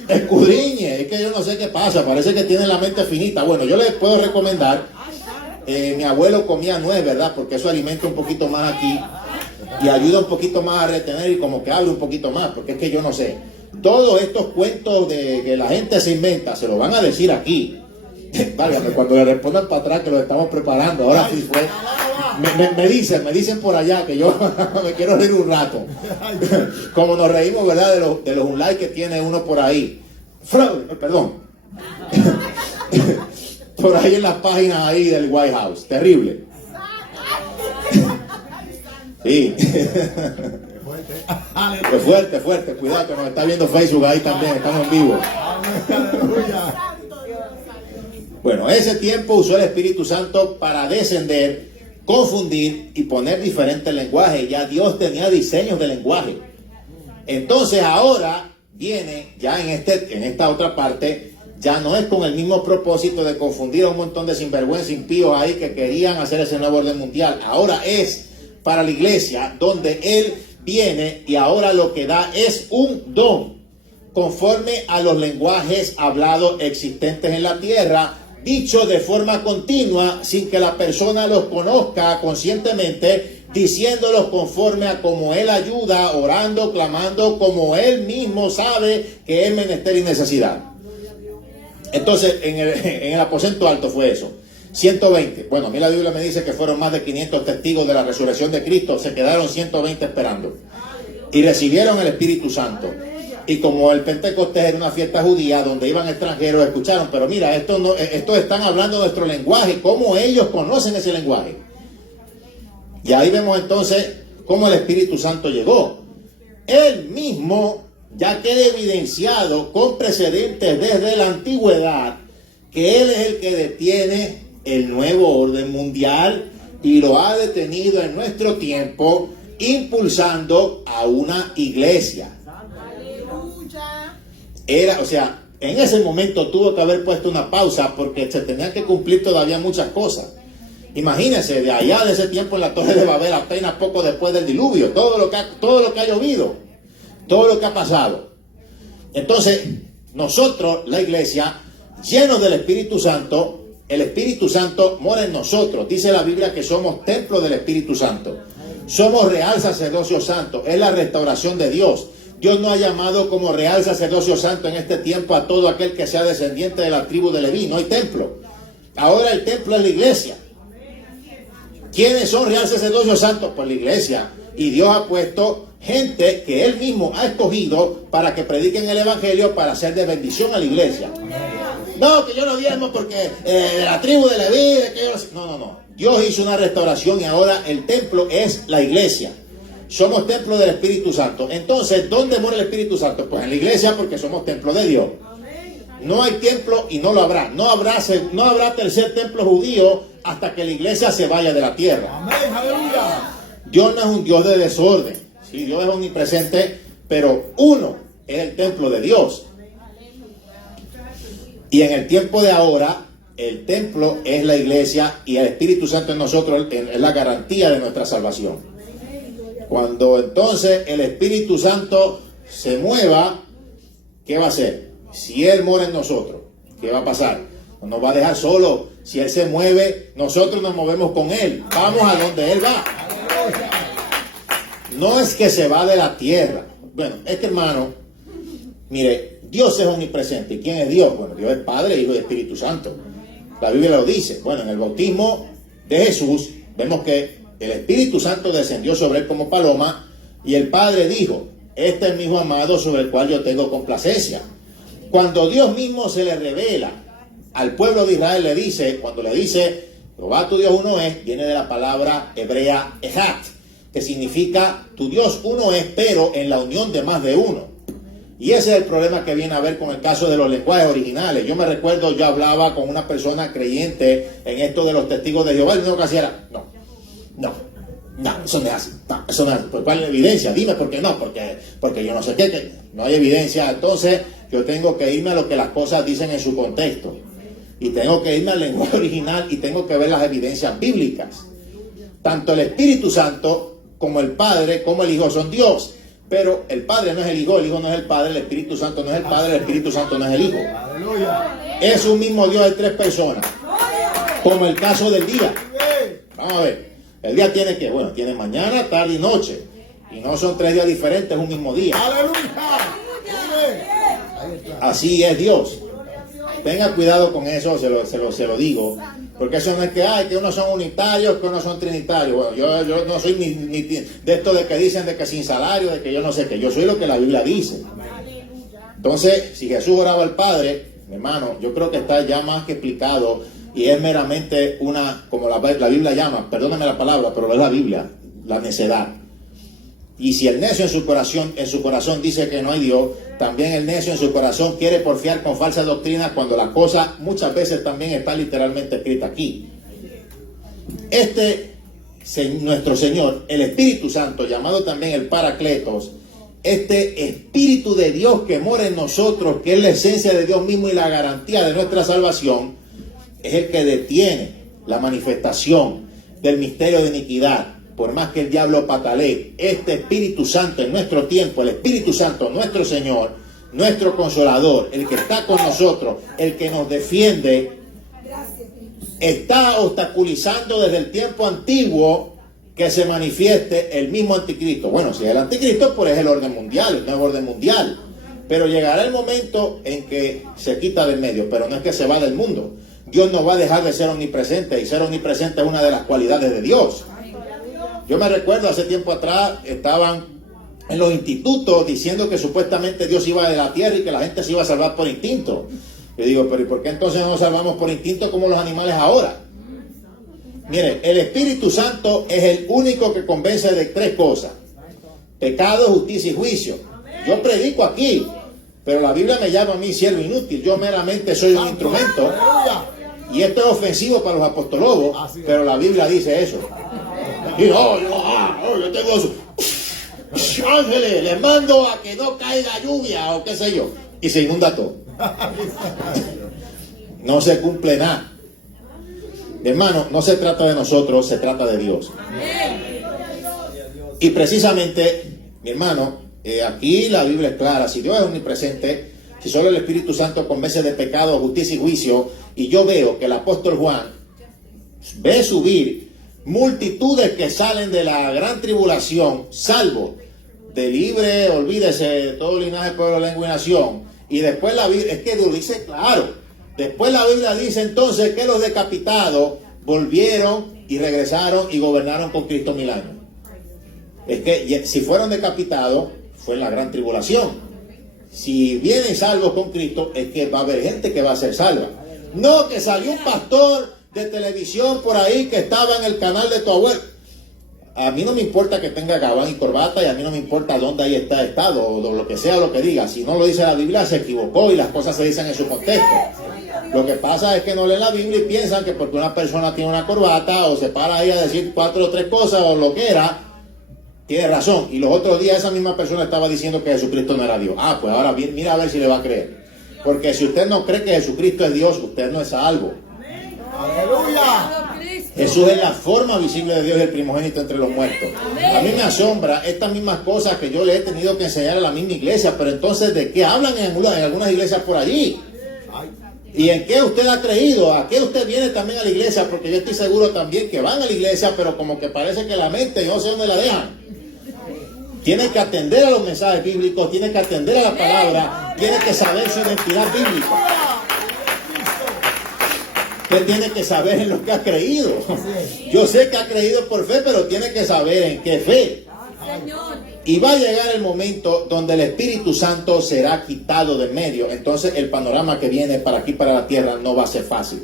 Escudriñe, es que yo no sé qué pasa, parece que tiene la mente finita. Bueno, yo les puedo recomendar, mi abuelo comía nuez, ¿verdad? Porque eso alimenta un poquito más aquí y ayuda un poquito más a retener y como que abre un poquito más, porque es que yo no sé. Todos estos cuentos de que la gente se inventa, se lo van a decir aquí. Válgame, cuando le respondan para atrás que lo estamos preparando, ahora sí fue. Me dicen por allá que yo me quiero reír un rato. Como nos reímos, ¿verdad? De los unlikes que tiene uno por ahí. Perdón. Por ahí en las páginas ahí del White House. Terrible. Sí. Fuerte. Cuidado que nos está viendo Facebook ahí también. Estamos en vivo. Bueno, ese tiempo usó el Espíritu Santo para descender, confundir y poner diferentes lenguajes. Ya Dios tenía diseños de lenguaje. Entonces ahora viene, ya en esta otra parte, ya no es con el mismo propósito de confundir a un montón de sinvergüenza impíos ahí que querían hacer ese nuevo orden mundial. Ahora es para la iglesia donde Él viene y ahora lo que da es un don conforme a los lenguajes hablados existentes en la tierra, dicho de forma continua sin que la persona los conozca conscientemente, diciéndolos conforme a como Él ayuda, orando, clamando, como Él mismo sabe que es menester y necesidad. Entonces, en el aposento alto fue eso. 120. Bueno, a mí la Biblia me dice que fueron más de 500 testigos de la resurrección de Cristo. Se quedaron 120 esperando. Y recibieron el Espíritu Santo. Y como el Pentecostés era una fiesta judía donde iban extranjeros, escucharon, pero mira, estos están hablando nuestro lenguaje, ¿cómo ellos conocen ese lenguaje? Y ahí vemos entonces cómo el Espíritu Santo llegó. Él mismo ya queda evidenciado con precedentes desde la antigüedad que Él es el que detiene el nuevo orden mundial y lo ha detenido en nuestro tiempo, impulsando a una iglesia. En ese momento tuvo que haber puesto una pausa porque se tenían que cumplir todavía muchas cosas. Imagínense, de allá de ese tiempo en la Torre de Babel, apenas poco después del diluvio, todo lo que ha llovido, todo lo que ha pasado. Entonces, nosotros, la iglesia, llenos del Espíritu Santo, el Espíritu Santo mora en nosotros. Dice la Biblia que somos templo del Espíritu Santo. Somos real sacerdocio santo. Es la restauración de Dios. Dios no ha llamado como real sacerdocio santo en este tiempo a todo aquel que sea descendiente de la tribu de Leví. No hay templo. Ahora el templo es la iglesia. ¿Quiénes son real sacerdocio santo? Pues la iglesia. Y Dios ha puesto gente que Él mismo ha escogido para que prediquen el evangelio, para ser de bendición a la iglesia. No, que yo no diezmo porque de la tribu de Leví. No. Dios hizo una restauración y ahora el templo es la iglesia. Somos templo del Espíritu Santo. Entonces, ¿dónde mora el Espíritu Santo? Pues en la iglesia, porque somos templo de Dios. No hay templo y no lo habrá. No habrá tercer templo judío hasta que la iglesia se vaya de la tierra. Amén, aleluya. Dios no es un Dios de desorden. Sí, Dios es omnipresente, pero uno es el templo de Dios. Y en el tiempo de ahora, el templo es la iglesia y el Espíritu Santo en nosotros es la garantía de nuestra salvación. Cuando entonces el Espíritu Santo se mueva, ¿qué va a hacer? Si Él mora en nosotros, ¿qué va a pasar? No nos va a dejar solo. Si Él se mueve, nosotros nos movemos con Él. Vamos a donde Él va. No es que se va de la tierra. Bueno, es que, hermano, mire, Dios es omnipresente. ¿Y quién es Dios? Bueno, Dios es Padre, Hijo y Espíritu Santo. La Biblia lo dice. Bueno, en el bautismo de Jesús vemos que el Espíritu Santo descendió sobre Él como paloma y el Padre dijo: este es mi Hijo amado sobre el cual yo tengo complacencia. Cuando Dios mismo se le revela al pueblo de Israel, cuando le dice Jehová tu Dios uno es, viene de la palabra hebrea ejat, que significa tu Dios uno es, pero en la unión de más de uno. Y ese es el problema que viene a ver con el caso de los lenguajes originales. Yo me recuerdo, yo hablaba con una persona creyente en esto de los testigos de Jehová y lo único que hacía era, no, eso no es así. No, eso no es así. Pues, ¿cuál es la evidencia? Dime por qué no, porque yo no sé qué, que no hay evidencia. Entonces yo tengo que irme a lo que las cosas dicen en su contexto. Y tengo que irme al lenguaje original y tengo que ver las evidencias bíblicas. Tanto el Espíritu Santo como el Padre, como el Hijo son Dios. Pero el Padre no es el Hijo no es el Padre, el Espíritu Santo no es el Padre, el Espíritu Santo no es el Hijo. Es un mismo Dios de tres personas. Como el caso del día. Vamos a ver. El día tiene que, tiene mañana, tarde y noche. Y no son 3 días diferentes, es un mismo día. Así es Dios. Tenga cuidado con eso, se lo digo. Porque eso no es que unos son unitarios, que unos son trinitarios. Bueno, yo no soy ni de esto de que dicen de que sin salario, de que yo no sé qué. Yo soy lo que la Biblia dice. Entonces, si Jesús oraba al Padre, mi hermano, yo creo que está ya más que explicado y es meramente como la Biblia llama, perdóname la palabra, pero es la Biblia, la necedad. Y si el necio en su corazón dice que no hay Dios, también el necio en su corazón quiere porfiar con falsas doctrinas cuando la cosa muchas veces también está literalmente escrita aquí. Nuestro Señor, el Espíritu Santo, llamado también el Paracletos, este Espíritu de Dios que mora en nosotros, que es la esencia de Dios mismo y la garantía de nuestra salvación, es el que detiene la manifestación del misterio de iniquidad. Por más que el diablo patalee, este Espíritu Santo en nuestro tiempo, el Espíritu Santo, nuestro Señor, nuestro Consolador, el que está con nosotros, el que nos defiende, está obstaculizando desde el tiempo antiguo que se manifieste el mismo anticristo. Bueno, si es el anticristo, pues es el orden mundial, no es orden mundial. Pero llegará el momento en que se quita del medio, pero no es que se va del mundo. Dios no va a dejar de ser omnipresente, y ser omnipresente es una de las cualidades de Dios. Yo me recuerdo hace tiempo atrás, estaban en los institutos diciendo que supuestamente Dios iba de la tierra y que la gente se iba a salvar por instinto. Yo digo, pero ¿y por qué entonces no nos salvamos por instinto como los animales ahora? Mire, el Espíritu Santo es el único que convence de tres cosas: pecado, justicia y juicio. Yo predico aquí, pero la Biblia me llama a mí siervo inútil. Yo meramente soy un instrumento. Y esto es ofensivo para los apostolobos, pero la Biblia dice eso. Y yo tengo ángeles, les mando a que no caiga lluvia o qué sé yo. Y se inunda todo. No se cumple nada. Hermano, no se trata de nosotros, se trata de Dios. Y precisamente, mi hermano, aquí la Biblia es clara. Si Dios es omnipresente, si solo el Espíritu Santo convence de pecado, justicia y juicio, y yo veo que el apóstol Juan ve subir multitudes que salen de la gran tribulación, salvo de libre, olvídese de todo linaje, pueblo, lengua y nación. Y después la Biblia, es que lo dice claro. Después la Biblia dice entonces que los decapitados volvieron y regresaron y gobernaron con Cristo 1000 años. Es que si fueron decapitados, fue en la gran tribulación. Si vienen salvos con Cristo, es que va a haber gente que va a ser salva. No que salió un pastor de televisión por ahí que estaba en el canal de tu abuelo. A mí no me importa que tenga gabán y corbata, y a mí no me importa dónde haya estado o lo que sea lo que diga. Si no lo dice la Biblia, se equivocó y las cosas se dicen en su contexto. Lo que pasa es que no leen la Biblia y piensan que porque una persona tiene una corbata o se para ahí a decir 4 o 3 cosas o lo que era, tiene razón. Y los otros días esa misma persona estaba diciendo que Jesucristo no era Dios. Ah, pues ahora bien, mira a ver si le va a creer. Porque si usted no cree que Jesucristo es Dios, usted no es salvo. ¡Aleluya! Jesús es la forma visible de Dios, el primogénito entre los muertos. A mí me asombra estas mismas cosas que yo le he tenido que enseñar a la misma iglesia, pero entonces ¿de qué hablan en algunas iglesias por allí? ¿Y en qué usted ha creído? ¿A qué usted viene también a la iglesia? Porque yo estoy seguro también que van a la iglesia, pero como que parece que la mente, yo no sé dónde la dejan. Tiene que atender a los mensajes bíblicos, tiene que atender a la palabra, tiene que saber su identidad bíblica. Usted tiene que saber en lo que ha creído. Yo sé que ha creído por fe, pero tiene que saber en qué fe. Y va a llegar el momento donde el Espíritu Santo será quitado de medio. Entonces el panorama que viene para aquí, para la tierra, no va a ser fácil.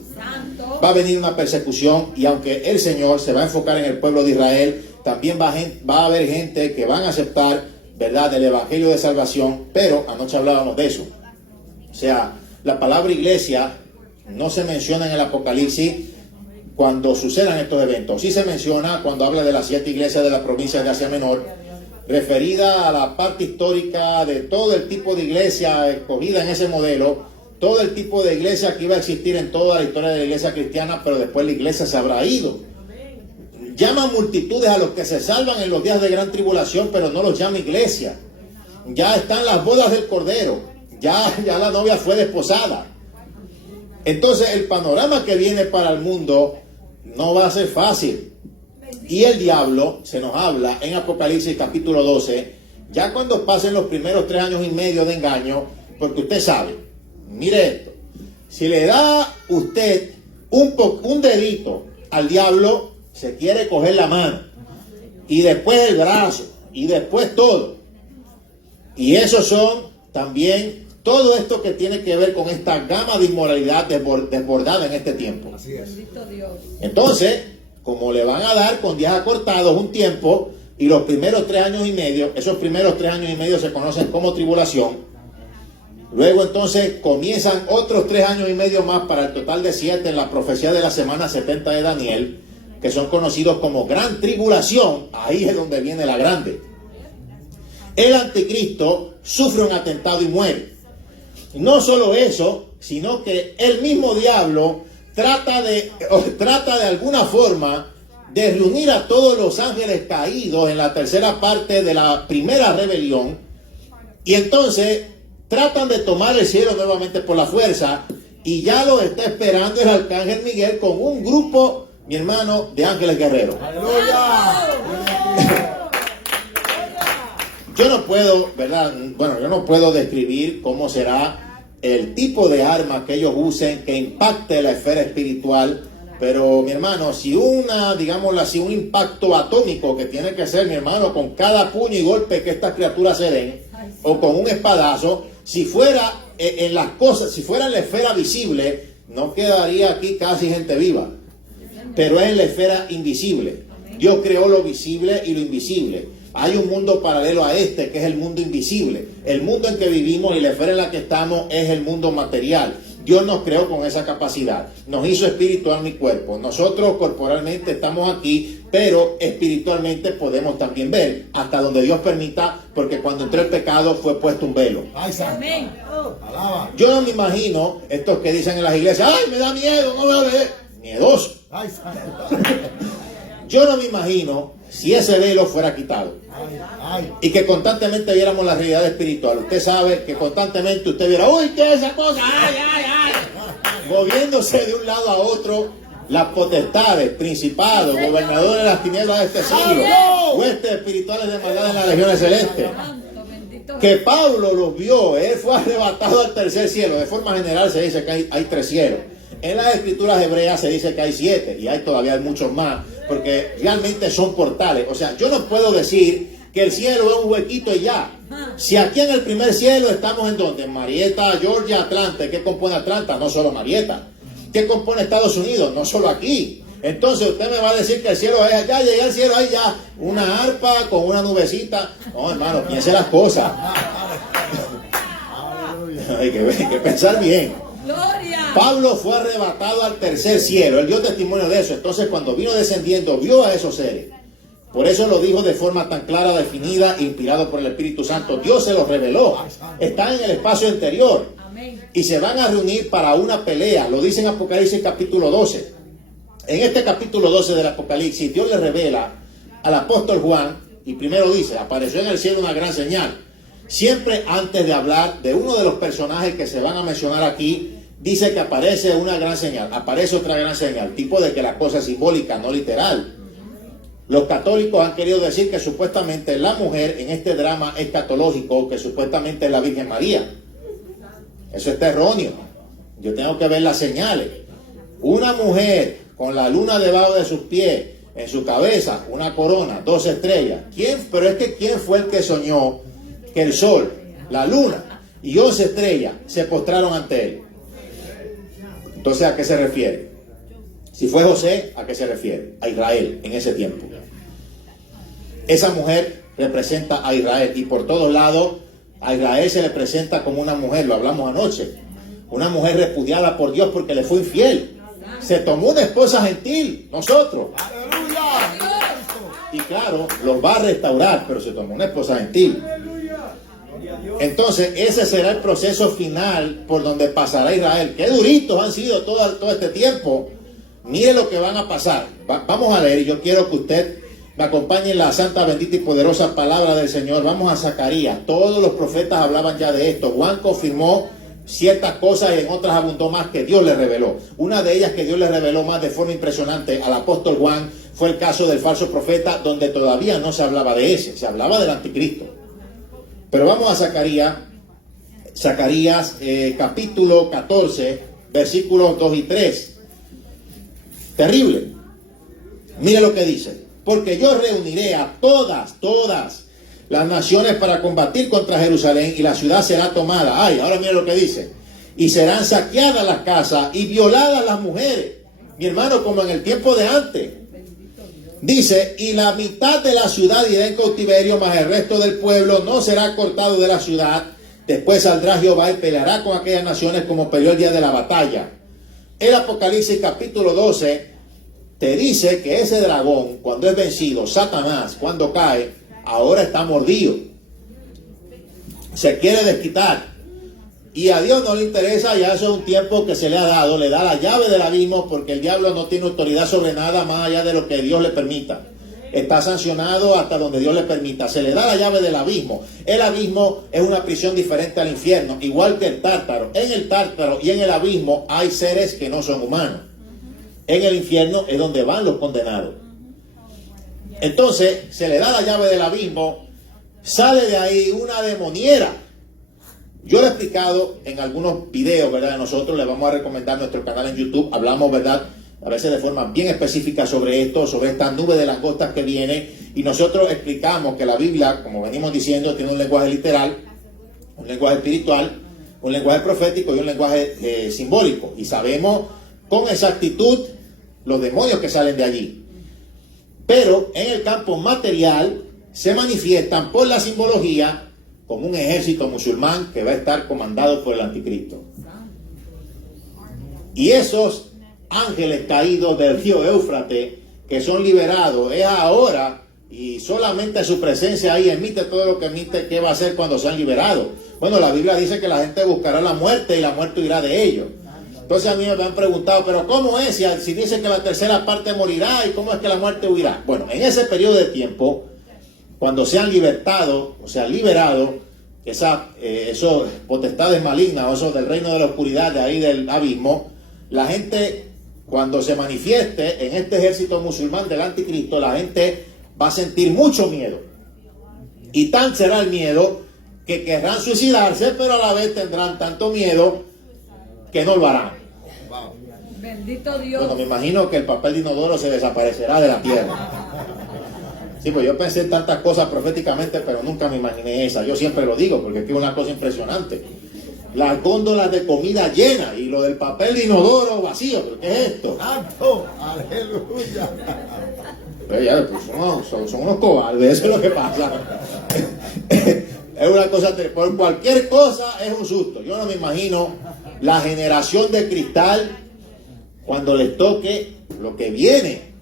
Va a venir una persecución, y aunque el Señor se va a enfocar en el pueblo de Israel, también va a haber gente que van a aceptar, ¿verdad?, el Evangelio de salvación. Pero anoche hablábamos de eso. O sea, la palabra iglesia no se menciona en el Apocalipsis cuando sucedan estos eventos. Sí se menciona cuando habla de las 7 iglesias de la provincia de Asia Menor, referida a la parte histórica de todo el tipo de iglesia escogida en ese modelo, todo el tipo de iglesia que iba a existir en toda la historia de la iglesia cristiana, pero después la iglesia se habrá ido. Llama multitudes a los que se salvan en los días de gran tribulación, pero no los llama iglesia. Ya están las bodas del Cordero, ya la novia fue desposada. Entonces el panorama que viene para el mundo no va a ser fácil. Y el diablo se nos habla en Apocalipsis capítulo 12, ya cuando pasen los primeros 3 años y medio de engaño, porque usted sabe, mire esto, si le da usted un dedito al diablo, se quiere coger la mano, y después el brazo, y después todo. Y esos son también todo esto que tiene que ver con esta gama de inmoralidad desbordada en este tiempo. Así es. Entonces, como le van a dar con días acortados un tiempo, y los primeros 3 años y medio, esos primeros 3 años y medio se conocen como tribulación. Luego entonces comienzan otros 3 años y medio más para el total de 7 en la profecía de la semana 70 de Daniel, que son conocidos como gran tribulación. Ahí es donde viene la grande. El anticristo sufre un atentado y muere. No solo eso, sino que el mismo diablo trata de alguna forma de reunir a todos los ángeles caídos en la tercera parte de la primera rebelión, y entonces tratan de tomar el cielo nuevamente por la fuerza, y ya lo está esperando el arcángel Miguel con un grupo, mi hermano, de ángeles guerreros. ¡Aleluya! Yo no puedo, ¿verdad? Bueno, yo no puedo describir cómo será el tipo de arma que ellos usen que impacte la esfera espiritual, pero mi hermano, si digámoslo así, un impacto atómico que tiene que ser, mi hermano, con cada puño y golpe que estas criaturas se den, o con un espadazo, si fuera en las cosas, si fuera en la esfera visible, no quedaría aquí casi gente viva. pero es en la esfera invisible. Dios creó lo visible y lo invisible. Hay un mundo paralelo a este, que es el mundo invisible. El mundo en que vivimos y la esfera en la que estamos es el mundo material. Dios nos creó con esa capacidad. Nos hizo espíritu, alma y cuerpo. Nosotros corporalmente estamos aquí, pero espiritualmente podemos también ver hasta donde Dios permita, porque cuando entró el pecado fue puesto un velo. Amén. Yo no me imagino estos que dicen en las iglesias: ¡ay, me da miedo, no voy a ver! Miedoso. Yo no me imagino si ese velo fuera quitado y que constantemente viéramos la realidad espiritual. Usted sabe que constantemente usted viera: ¡uy, qué es esa cosa! ¡Ay, ay, ay! Moviéndose de un lado a otro las potestades, principados, gobernadores de las tinieblas de este siglo, huestes espirituales de maldad en las regiones celestes. Que Pablo los vio, él fue arrebatado al tercer cielo. De forma general se dice que hay 3 cielos. En las escrituras hebreas se dice que hay 7 y hay todavía muchos más, porque realmente son portales. O sea, yo no puedo decir que el cielo es un huequito y ya. Si aquí en el primer cielo estamos en donde, Marietta, Georgia, Atlanta. ¿Qué compone Atlanta? No solo Marietta. ¿Qué compone Estados Unidos? No solo aquí. Entonces usted me va a decir que el cielo es allá, llegué al cielo, hay ya una arpa con una nubecita. No, hermano, piense las cosas. Hay que pensar bien. Pablo fue arrebatado al tercer cielo. Él dio testimonio de eso. Entonces, cuando vino descendiendo, vio a esos seres. Por eso lo dijo de forma tan clara, definida, inspirado por el Espíritu Santo. Dios se los reveló. Están en el espacio interior. Y se van a reunir para una pelea. Lo dice en Apocalipsis capítulo 12. En este capítulo 12 del Apocalipsis, Dios le revela al apóstol Juan, y primero dice: apareció en el cielo una gran señal. Siempre antes de hablar de uno de los personajes que se van a mencionar aquí, dice que aparece una gran señal, aparece otra gran señal, tipo de que la cosa es simbólica, no literal. Los católicos han querido decir que supuestamente la mujer en este drama escatológico, que supuestamente es la Virgen María. Eso está erróneo. Yo tengo que ver las señales. Una mujer con la luna debajo de sus pies, en su cabeza una corona, 2 estrellas. Pero es que ¿quién fue el que soñó que el sol, la luna y 11 estrellas se postraron ante él? Entonces, ¿a qué se refiere? Si fue José, ¿a qué se refiere? A Israel en ese tiempo. Esa mujer representa a Israel, y por todos lados a Israel se le presenta como una mujer, lo hablamos anoche, una mujer repudiada por Dios porque le fue infiel. Se tomó una esposa gentil, nosotros. Y claro, los va a restaurar, pero se tomó una esposa gentil. Entonces, ese será el proceso final por donde pasará Israel. Qué duritos han sido todo este tiempo. Mire lo que van a pasar. Vamos a leer, y yo quiero que usted me acompañe en la santa, bendita y poderosa palabra del Señor. Vamos a Zacarías. Todos los profetas hablaban ya de esto. Juan confirmó ciertas cosas y en otras abundó más que Dios le reveló. Una de ellas que Dios le reveló más de forma impresionante al apóstol Juan fue el caso del falso profeta, donde todavía no se hablaba de ese, se hablaba del anticristo. Pero vamos a Zacarías capítulo 14, versículos 2 y 3. Terrible. Mire lo que dice: porque yo reuniré a todas las naciones para combatir contra Jerusalén, y la ciudad será tomada. Ay, ahora mire lo que dice: y serán saqueadas las casas y violadas las mujeres. Mi hermano, como en el tiempo de antes. Dice: y la mitad de la ciudad irá en cautiverio, mas el resto del pueblo no será cortado de la ciudad. Después saldrá Jehová y peleará con aquellas naciones como peleó el día de la batalla. El Apocalipsis capítulo 12 te dice que ese dragón, cuando es vencido, Satanás, cuando cae, ahora está mordido. Se quiere desquitar. Y a Dios no le interesa, ya eso es un tiempo que se le ha dado. Le da la llave del abismo, porque el diablo no tiene autoridad sobre nada más allá de lo que Dios le permita. Está sancionado hasta donde Dios le permita. Se le da la llave del abismo. El abismo es una prisión diferente al infierno, igual que el tártaro. En el tártaro y en el abismo hay seres que no son humanos. En el infierno es donde van los condenados. Entonces se le da la llave del abismo. Sale de ahí una demoniera. Yo lo he explicado en algunos videos, ¿verdad? Nosotros les vamos a recomendar nuestro canal en YouTube. Hablamos, ¿verdad?, a veces de forma bien específica sobre esto, sobre esta nube de langostas que viene. Y nosotros explicamos que la Biblia, como venimos diciendo, tiene un lenguaje literal, un lenguaje espiritual, un lenguaje profético y un lenguaje simbólico. Y sabemos con exactitud los demonios que salen de allí. Pero en el campo material se manifiestan por la simbología como un ejército musulmán que va a estar comandado por el anticristo. Y esos ángeles caídos del río Éufrates que son liberados es ahora, y solamente su presencia ahí emite todo lo que emite. ¿Qué va a hacer cuando sean liberados? Bueno, la Biblia dice que la gente buscará la muerte y la muerte huirá de ellos. Entonces a mí me han preguntado, pero ¿cómo es? Si dice que la tercera parte morirá, ¿y cómo es que la muerte huirá? Bueno, en ese periodo de tiempo, cuando sean libertados, o sea, liberados, esos potestades malignas, o esos del reino de la oscuridad, de ahí del abismo, la gente, cuando se manifieste en este ejército musulmán del anticristo, la gente va a sentir mucho miedo. Y tan será el miedo que querrán suicidarse, pero a la vez tendrán tanto miedo que no lo harán. Bendito Dios. Bueno, me imagino que el papel de inodoro se desaparecerá de la tierra. Sí, pues yo pensé en tantas cosas proféticamente, pero nunca me imaginé esa. Yo siempre lo digo, porque es que es una cosa impresionante. Las góndolas de comida llenas y lo del papel de inodoro vacío. ¿Qué es esto? ¡Santo! ¡Aleluya! Pero ya, pues son unos cobardes, eso es lo que pasa. Es una cosa, por cualquier cosa es un susto. Yo no me imagino la generación de cristal cuando les toque lo que viene.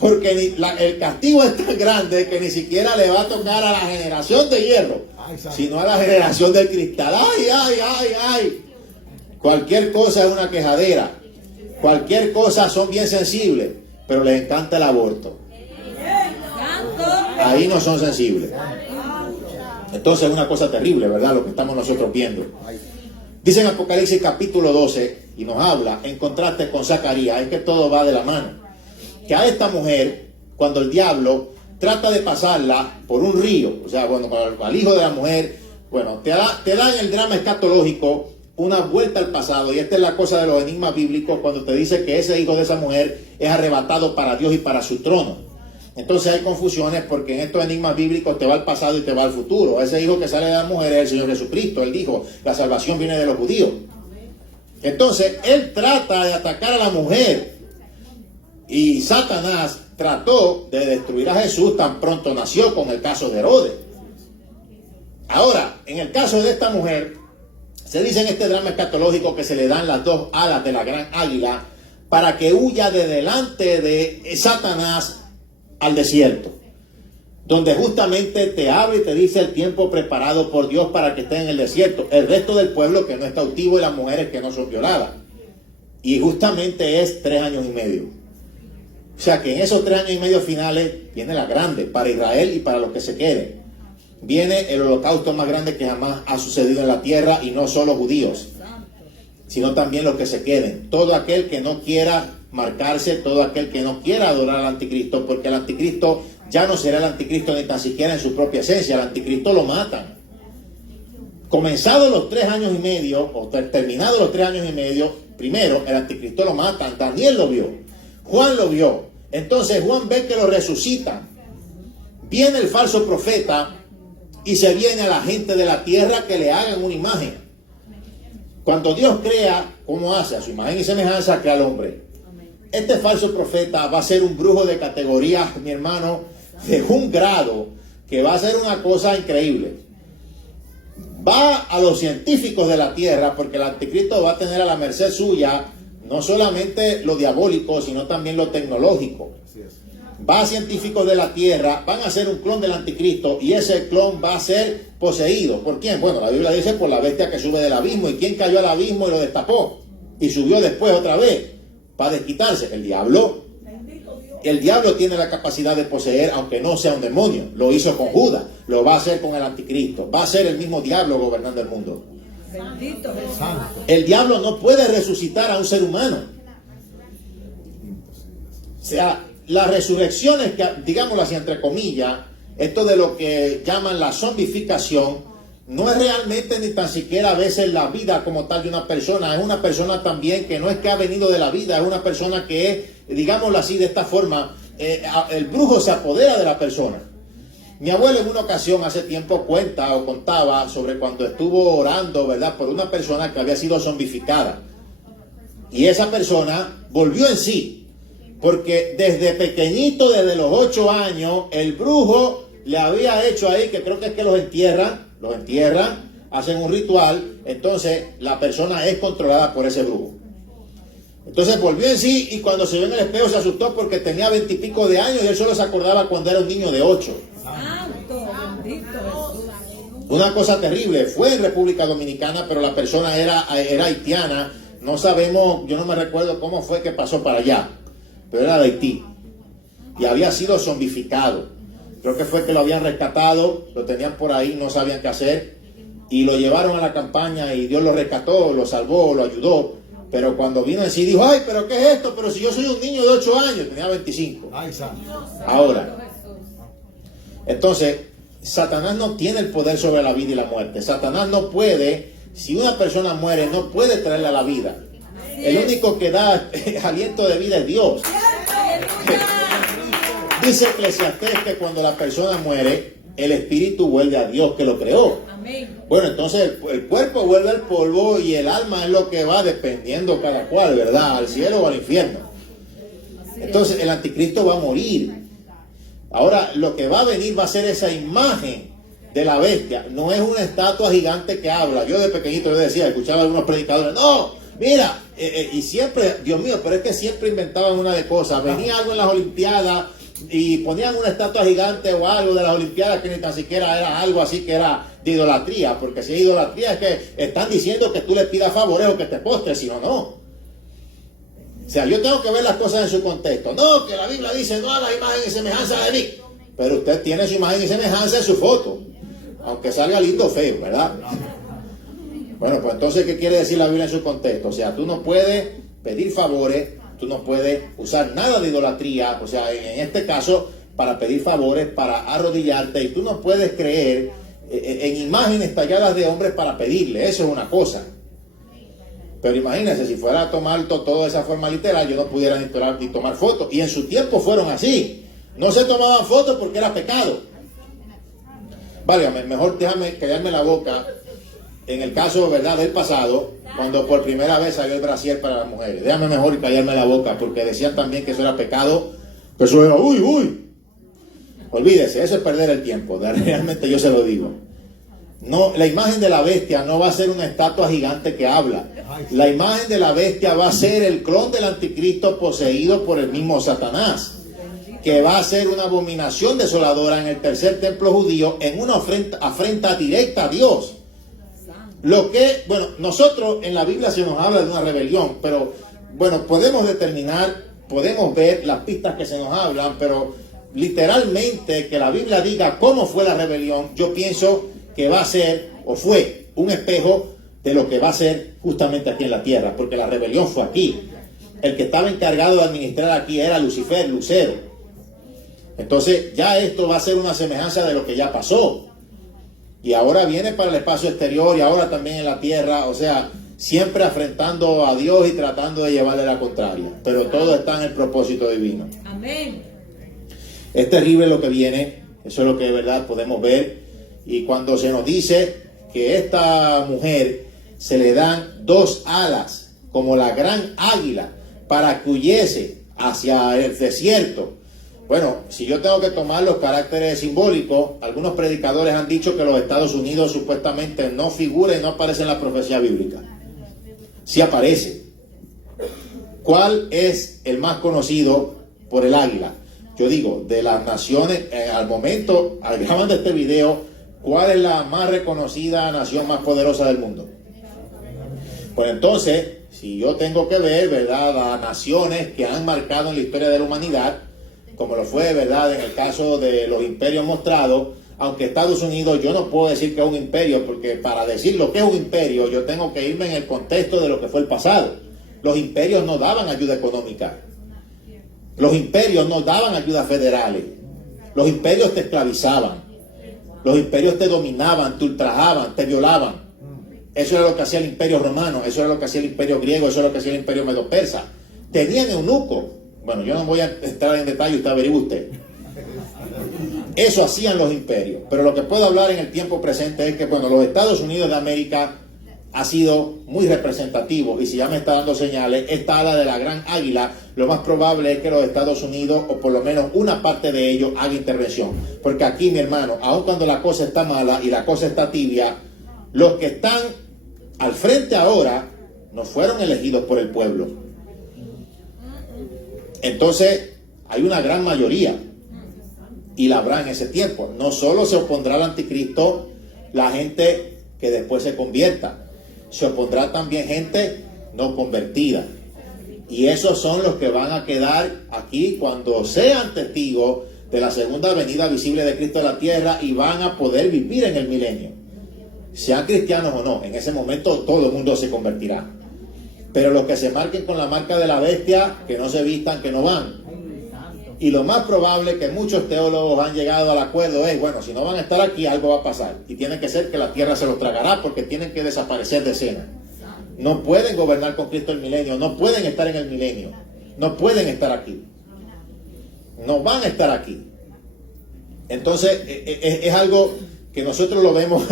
Porque el castigo es tan grande que ni siquiera le va a tocar a la generación de hierro, sino a la generación del cristal. ¡Ay, ay, ay, ay! Cualquier cosa es una quejadera. Cualquier cosa son bien sensibles, pero les encanta el aborto. Ahí no son sensibles. Entonces es una cosa terrible, ¿verdad? Lo que estamos nosotros viendo. Dice en Apocalipsis capítulo 12, y nos habla en contraste con Zacarías, es que todo va de la mano. Que a esta mujer, cuando el diablo trata de pasarla por un río, o sea, bueno, al hijo de la mujer, bueno, te da en el drama escatológico una vuelta al pasado, y esta es la cosa de los enigmas bíblicos, cuando te dice que ese hijo de esa mujer es arrebatado para Dios y para su trono. Entonces hay confusiones porque en estos enigmas bíblicos te va al pasado y te va al futuro. Ese hijo que sale de la mujer es el Señor Jesucristo. Él dijo, la salvación viene de los judíos. Entonces él trata de atacar a la mujer, y Satanás trató de destruir a Jesús tan pronto nació con el caso de Herodes. Ahora, en el caso de esta mujer, se dice en este drama escatológico que se le dan las dos alas de la gran águila para que huya de delante de Satanás al desierto, donde justamente te habla y te dice el tiempo preparado por Dios para que esté en el desierto, el resto del pueblo que no es cautivo y las mujeres que no son violadas, y justamente es 3 años y medio. O sea que en esos 3 años y medio finales viene la grande para Israel y para los que se queden. Viene el holocausto más grande que jamás ha sucedido en la tierra, y no solo judíos, sino también los que se queden. Todo aquel que no quiera marcarse, todo aquel que no quiera adorar al anticristo, porque el anticristo ya no será el anticristo ni tan siquiera en su propia esencia. El anticristo lo matan. Comenzados los 3 años y medio, o terminados los 3 años y medio, primero el anticristo lo matan. Daniel lo vio, Juan lo vio. Entonces Juan ve que lo resucitan. Viene el falso profeta y se viene a la gente de la tierra que le hagan una imagen. Cuando Dios crea, ¿cómo hace? A su imagen y semejanza crea al hombre. Este falso profeta va a ser un brujo de categoría, mi hermano, de un grado que va a ser una cosa increíble. Va a los científicos de la tierra, porque el anticristo va a tener a la merced suya no solamente lo diabólico, sino también lo tecnológico. Va a científicos de la tierra, van a hacer un clon del anticristo, y ese clon va a ser poseído. ¿Por quién? Bueno, la Biblia dice por la bestia que sube del abismo. ¿Y quién cayó al abismo y lo destapó? Y subió después otra vez para desquitarse. El diablo. El diablo tiene la capacidad de poseer, aunque no sea un demonio. Lo hizo con Judas, lo va a hacer con el anticristo. Va a ser el mismo diablo gobernando el mundo. Bendito Jesús. El diablo no puede resucitar a un ser humano. O sea, las resurrecciones, que, digámoslo así entre comillas, esto de lo que llaman la zombificación, no es realmente ni tan siquiera a veces la vida como tal de una persona. Es una persona también que no es que ha venido de la vida, es una persona que es, digámoslo así de esta forma, el brujo se apodera de la persona. Mi abuelo en una ocasión hace tiempo contaba sobre cuando estuvo orando, ¿verdad?, por una persona que había sido zombificada. Y esa persona volvió en sí. Porque desde pequeñito, desde los 8 años, el brujo le había hecho ahí, que creo que es que los entierran, hacen un ritual, entonces la persona es controlada por ese brujo. Entonces volvió en sí y cuando se vio en el espejo se asustó porque tenía 20 y pico de años y él solo se acordaba cuando era un niño de 8. Santo, bendito Jesús. Una cosa terrible, fue en República Dominicana, pero la persona era haitiana, no sabemos, yo no me recuerdo cómo fue que pasó para allá, pero era de Haití y había sido zombificado. Creo que fue que lo habían rescatado, lo tenían por ahí, no sabían qué hacer y lo llevaron a la campaña y Dios lo rescató, lo salvó, lo ayudó. Pero cuando vino en sí dijo, ay, pero ¿qué es esto? Pero si yo soy un niño de 8 años, tenía 25. Ay, santo. Ahora, entonces, Satanás no tiene el poder sobre la vida y la muerte. Satanás no puede, si una persona muere, no puede traerla a la vida. El único que da aliento de vida es Dios. Dice Eclesiastés que cuando la persona muere, el espíritu vuelve a Dios que lo creó. Amén. Bueno, entonces el cuerpo vuelve al polvo y el alma es lo que va dependiendo cada cual, ¿verdad? Al cielo o al infierno. Entonces el anticristo va a morir. Ahora lo que va a venir va a ser esa imagen de la bestia. No es una estatua gigante que habla. Yo de pequeñito yo decía, escuchaba a algunos predicadores, no, mira, y siempre, Dios mío, pero es que siempre inventaban una de cosas. Venía algo en las Olimpiadas y ponían una estatua gigante o algo de las Olimpiadas que ni tan siquiera era algo así que era de idolatría, porque si es idolatría es que están diciendo que tú le pidas favores o que te postres, si no, no. O sea, yo tengo que ver las cosas en su contexto. No, que la Biblia dice no hagas imagen y semejanza de mí, pero usted tiene su imagen y semejanza en su foto, aunque salga lindo o feo, ¿verdad? Bueno, pues entonces, ¿qué quiere decir la Biblia en su contexto? O sea, tú no puedes pedir favores, tú no puedes usar nada de idolatría, o sea, en este caso, para pedir favores, para arrodillarte, y tú no puedes creer en imágenes talladas de hombres para pedirle, eso es una cosa. Pero imagínense, si fuera a tomar toda esa forma literal, yo no pudiera ni tomar fotos, y en su tiempo fueron así, no se tomaban fotos porque era pecado. Válgame, mejor déjame callarme la boca. En el caso, ¿verdad?, del pasado, cuando por primera vez salió el brasier para las mujeres. Déjame mejor callarme la boca, porque decían también que eso era pecado, que eso era, uy. Olvídese, eso es perder el tiempo, realmente yo se lo digo. No, la imagen de la bestia no va a ser una estatua gigante que habla. La imagen de la bestia va a ser el clon del anticristo poseído por el mismo Satanás, que va a ser una abominación desoladora en el tercer templo judío, en una afrenta directa a Dios. Lo que, bueno, nosotros en la Biblia se nos habla de una rebelión, pero bueno, podemos determinar, podemos ver las pistas que se nos hablan, pero literalmente que la Biblia diga cómo fue la rebelión, yo pienso que va a ser, o fue, un espejo de lo que va a ser justamente aquí en la tierra, porque la rebelión fue aquí. El que estaba encargado de administrar aquí era Lucifer, Lucero. Entonces ya esto va a ser una semejanza de lo que ya pasó. Y ahora viene para el espacio exterior y ahora también en la tierra, o sea, siempre afrentando a Dios y tratando de llevarle la contraria. Pero todo está en el propósito divino. Amén. Es terrible lo que viene, eso es lo que de verdad podemos ver. Y cuando se nos dice que a esta mujer se le dan 2 alas, como la gran águila, para que huyese hacia el desierto. Bueno, si yo tengo que tomar los caracteres simbólicos, algunos predicadores han dicho que los Estados Unidos supuestamente no figura y no aparece en la profecía bíblica. Sí aparece. ¿Cuál es el más conocido por el águila? Yo digo, de las naciones, al momento, al grabar este video, ¿cuál es la más reconocida nación más poderosa del mundo? Pues entonces, si yo tengo que ver, ¿verdad?, a naciones que han marcado en la historia de la humanidad, como lo fue, ¿verdad?, en el caso de los imperios mostrados, aunque Estados Unidos yo no puedo decir que es un imperio, porque para decir lo que es un imperio, yo tengo que irme en el contexto de lo que fue el pasado. Los imperios no daban ayuda económica. Los imperios no daban ayudas federales. Los imperios te esclavizaban. Los imperios te dominaban, te ultrajaban, te violaban. Eso era lo que hacía el imperio romano, eso era lo que hacía el imperio griego, eso era lo que hacía el imperio medo-persa. Tenían eunucos. Bueno, yo no voy a entrar en detalle, usted averigüe usted. Eso hacían los imperios. Pero lo que puedo hablar en el tiempo presente es que, bueno, los Estados Unidos de América ha sido muy representativo, y si ya me está dando señales, esta ala de la gran águila, lo más probable es que los Estados Unidos, o por lo menos una parte de ellos, haga intervención. Porque aquí, mi hermano, aun cuando la cosa está mala y la cosa está tibia, los que están al frente ahora no fueron elegidos por el pueblo. Entonces, hay una gran mayoría, y la habrá en ese tiempo. No solo se opondrá al anticristo la gente que después se convierta, se opondrá también gente no convertida. Y esos son los que van a quedar aquí cuando sean testigos de la segunda venida visible de Cristo a la tierra, y van a poder vivir en el milenio. Sean cristianos o no, en ese momento todo el mundo se convertirá. Pero los que se marquen con la marca de la bestia, que no se vistan, que no van. Y lo más probable que muchos teólogos han llegado al acuerdo es, bueno, si no van a estar aquí, algo va a pasar. Y tiene que ser que la tierra se los tragará, porque tienen que desaparecer de escena. No pueden gobernar con Cristo el milenio, no pueden estar en el milenio, no pueden estar aquí. No van a estar aquí. Entonces, es algo que nosotros lo vemos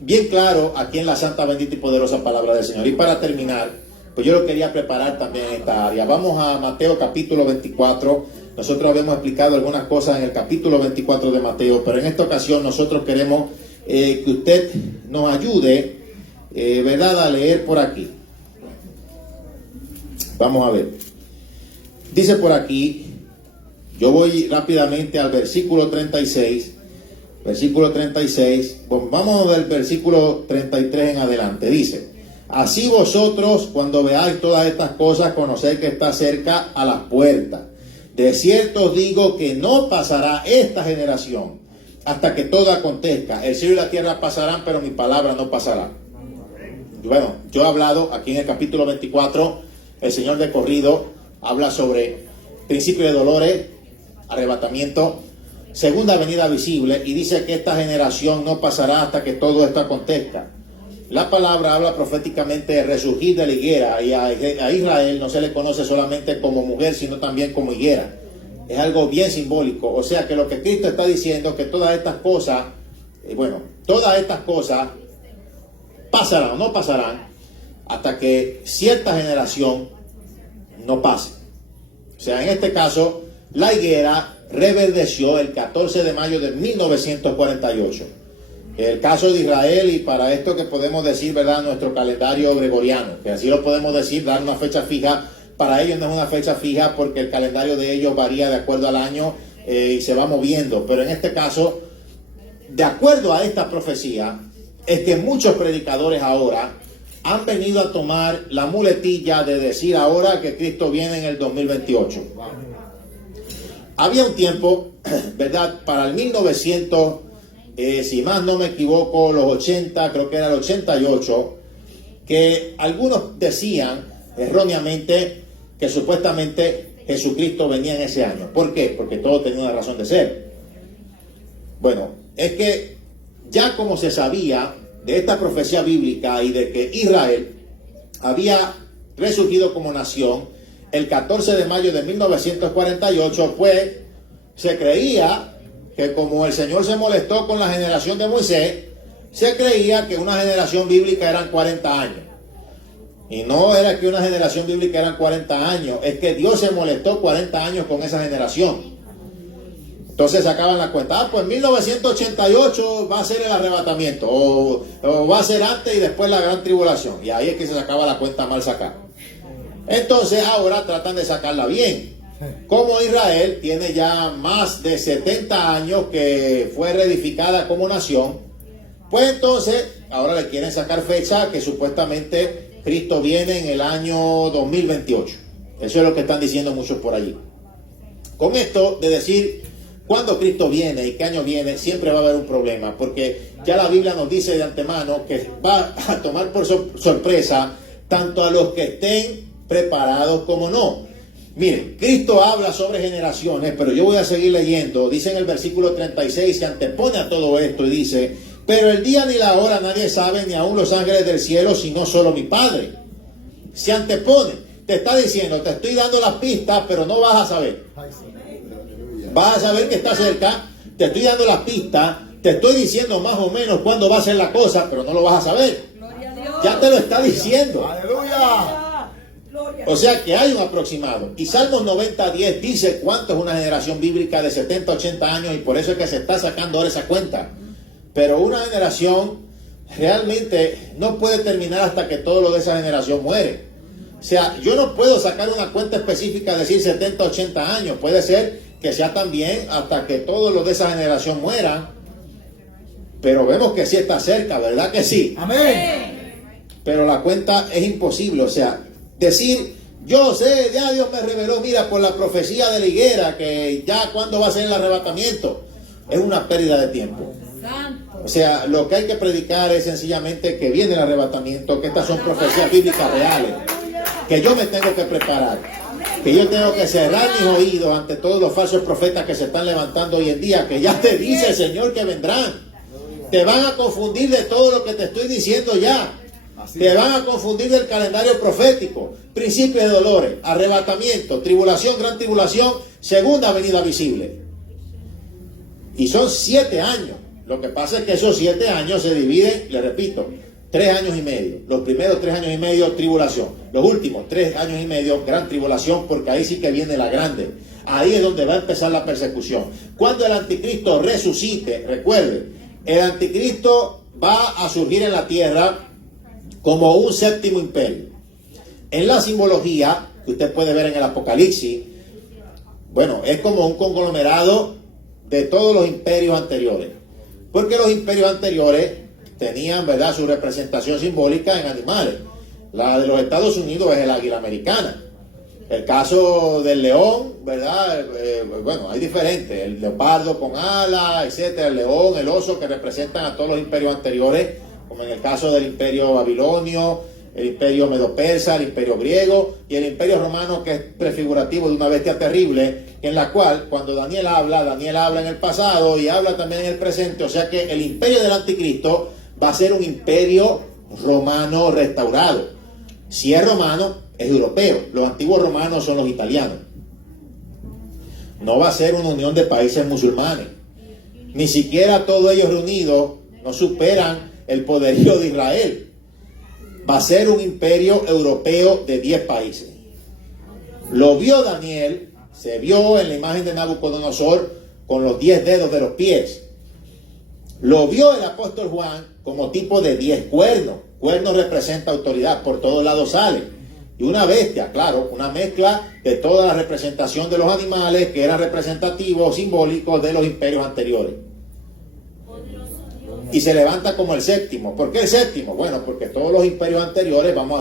bien claro aquí en la santa, bendita y poderosa palabra del Señor. Y para terminar, pues yo lo quería preparar también en esta área. Vamos a Mateo capítulo 24. Nosotros habíamos explicado algunas cosas en el capítulo 24 de Mateo, pero en esta ocasión nosotros queremos que usted nos ayude, ¿verdad?, a leer por aquí. Vamos a ver. Dice por aquí, yo voy rápidamente al versículo 36. Versículo 36. Vamos del versículo 33 en adelante. Dice: así vosotros, cuando veáis todas estas cosas, conoced que está cerca a las puertas. De cierto os digo que no pasará esta generación hasta que todo acontezca. El cielo y la tierra pasarán, pero mi palabra no pasará. Bueno, yo he hablado aquí en el capítulo 24, el Señor de corrido habla sobre principio de dolores, arrebatamiento, segunda venida visible, y dice que esta generación no pasará hasta que todo esto acontezca. La palabra habla proféticamente de resurgir de la higuera, y a Israel no se le conoce solamente como mujer, sino también como higuera. Es algo bien simbólico. O sea que lo que Cristo está diciendo es que todas estas cosas, todas estas cosas pasarán o no pasarán hasta que cierta generación no pase. O sea, en este caso, la higuera reverdeció el 14 de mayo de 1948. El caso de Israel, y para esto que podemos decir, ¿verdad?, nuestro calendario gregoriano, que así lo podemos decir, dar una fecha fija. Para ellos no es una fecha fija porque el calendario de ellos varía de acuerdo al año y se va moviendo. Pero en este caso, de acuerdo a esta profecía, es que muchos predicadores ahora han venido a tomar la muletilla de decir ahora que Cristo viene en el 2028. Había un tiempo, ¿verdad?, para el 1900, si más no me equivoco, los 80, creo que era el 88, que algunos decían erróneamente que supuestamente Jesucristo venía en ese año. ¿Por qué? Porque todo tenía una razón de ser. Bueno, es que ya como se sabía de esta profecía bíblica y de que Israel había resurgido como nación el 14 de mayo de 1948, pues se creía que como el Señor se molestó con la generación de Moisés, se creía que una generación bíblica eran 40 años. Y no era que una generación bíblica eran 40 años, es que Dios se molestó 40 años con esa generación. Entonces sacaban la cuenta, pues 1988 va a ser el arrebatamiento, o va a ser antes y después la gran tribulación. Y ahí es que se sacaba la cuenta mal sacada. Entonces ahora tratan de sacarla bien. Como Israel tiene ya más de 70 años que fue reedificada como nación, pues entonces ahora le quieren sacar fecha que supuestamente Cristo viene en el año 2028. Eso es lo que están diciendo muchos por allí. Con esto de decir cuándo Cristo viene y qué año viene, siempre va a haber un problema, porque ya la Biblia nos dice de antemano que va a tomar por sorpresa tanto a los que estén preparados como no. Miren, Cristo habla sobre generaciones, pero yo voy a seguir leyendo. Dice en el versículo 36, se antepone a todo esto y dice: pero el día ni la hora nadie sabe, ni aun los ángeles del cielo, sino solo mi Padre. Se antepone. Te está diciendo, te estoy dando las pistas, pero no vas a saber. Vas a saber que está cerca. Te estoy dando las pistas. Te estoy diciendo más o menos cuándo va a ser la cosa, pero no lo vas a saber. Gloria a Dios. Ya te lo está diciendo. Aleluya. Gloria. O sea que hay un aproximado. Y Salmos 90:10 dice cuánto es una generación bíblica de 70, 80 años, y por eso es que se está sacando ahora esa cuenta. Pero una generación realmente no puede terminar hasta que todo lo de esa generación muere. O sea, yo no puedo sacar una cuenta específica, decir 70, 80 años. Puede ser que sea también hasta que todos los de esa generación mueran. Pero vemos que sí está cerca, ¿verdad que sí? Amén. Pero la cuenta es imposible. O sea, decir, yo sé, ya Dios me reveló, mira, por la profecía de la higuera, que ya cuándo va a ser el arrebatamiento, es una pérdida de tiempo. Santo. O sea, lo que hay que predicar es sencillamente que viene el arrebatamiento, que estas son profecías bíblicas reales, que yo me tengo que preparar, que yo tengo que cerrar mis oídos ante todos los falsos profetas que se están levantando hoy en día, que ya te dice el Señor que vendrán. Te van a confundir de todo lo que te estoy diciendo ya. Te van a confundir del calendario profético, principios de dolores, arrebatamiento, tribulación, gran tribulación, segunda venida visible. Y son 7 años. Lo que pasa es que esos 7 años se dividen, le repito, 3 años y medio. Los primeros 3 años y medio, tribulación. Los últimos 3 años y medio, gran tribulación, porque ahí sí que viene la grande. Ahí es donde va a empezar la persecución. Cuando el anticristo resucite, recuerde, el anticristo va a surgir en la tierra como un séptimo imperio. En la simbología que usted puede ver en el Apocalipsis, bueno, es como un conglomerado de todos los imperios anteriores. Porque los imperios anteriores tenían, ¿verdad?, su representación simbólica en animales. La de los Estados Unidos es el águila americana. El caso del león, ¿verdad? Bueno, hay diferentes. El leopardo con alas, etcétera. El león, el oso, que representan a todos los imperios anteriores, como en el caso del imperio babilonio, el imperio medo-persa, el imperio griego y el imperio romano, que es prefigurativo de una bestia terrible, en la cual, cuando Daniel habla en el pasado y habla también en el presente. O sea que el imperio del anticristo va a ser un imperio romano restaurado. Si es romano, es europeo. Los antiguos romanos son los italianos. No va a ser una unión de países musulmanes. Ni siquiera todos ellos reunidos no superan el poderío de Israel. Va a ser un imperio europeo de 10 países. Lo vio Daniel, se vio en la imagen de Nabucodonosor con los 10 dedos de los pies. Lo vio el apóstol Juan como tipo de 10 cuernos. Cuernos representa autoridad, por todos lados sale. Y una bestia, claro, una mezcla de toda la representación de los animales que eran representativos, simbólicos de los imperios anteriores. Y se levanta como el séptimo. ¿Por qué el séptimo? Bueno, porque todos los imperios anteriores, vamos a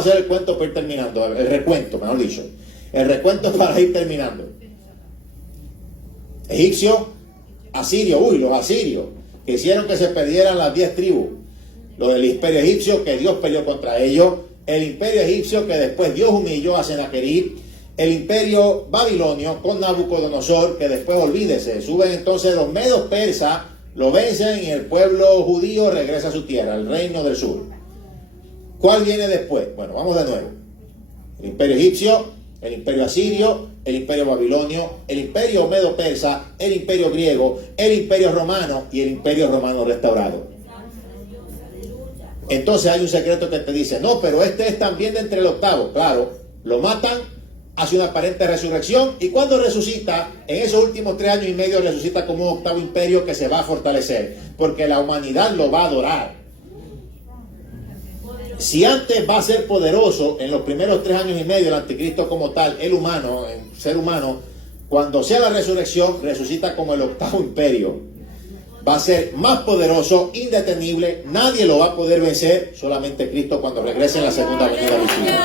hacer el cuento para ir terminando, el recuento, mejor dicho. El recuento para ir terminando. Egipcio, asirio, los asirios, que hicieron que se perdieran las 10 tribus. Lo del imperio egipcio, que Dios peleó contra ellos. El imperio egipcio, que después Dios humilló a Sennacherib. El imperio babilonio con Nabucodonosor, que después, olvídese, suben entonces los medos persas, lo vencen y el pueblo judío regresa a su tierra, el reino del sur. ¿Cuál viene después? Bueno, vamos de nuevo. El imperio egipcio, el imperio asirio, el imperio babilonio, el imperio medo-persa, el imperio griego, el imperio romano y el imperio romano restaurado. Entonces hay un secreto que te dice, no, pero este es también de entre el octavo. Claro, lo matan, hace una aparente resurrección, y cuando resucita, en esos últimos 3 años y medio resucita como un octavo imperio que se va a fortalecer, porque la humanidad lo va a adorar. Si antes va a ser poderoso en los primeros 3 años y medio el anticristo como tal, el humano, el ser humano, cuando sea la resurrección, resucita como el octavo imperio. Va a ser más poderoso, indetenible, nadie lo va a poder vencer, solamente Cristo cuando regrese en la segunda venida visible.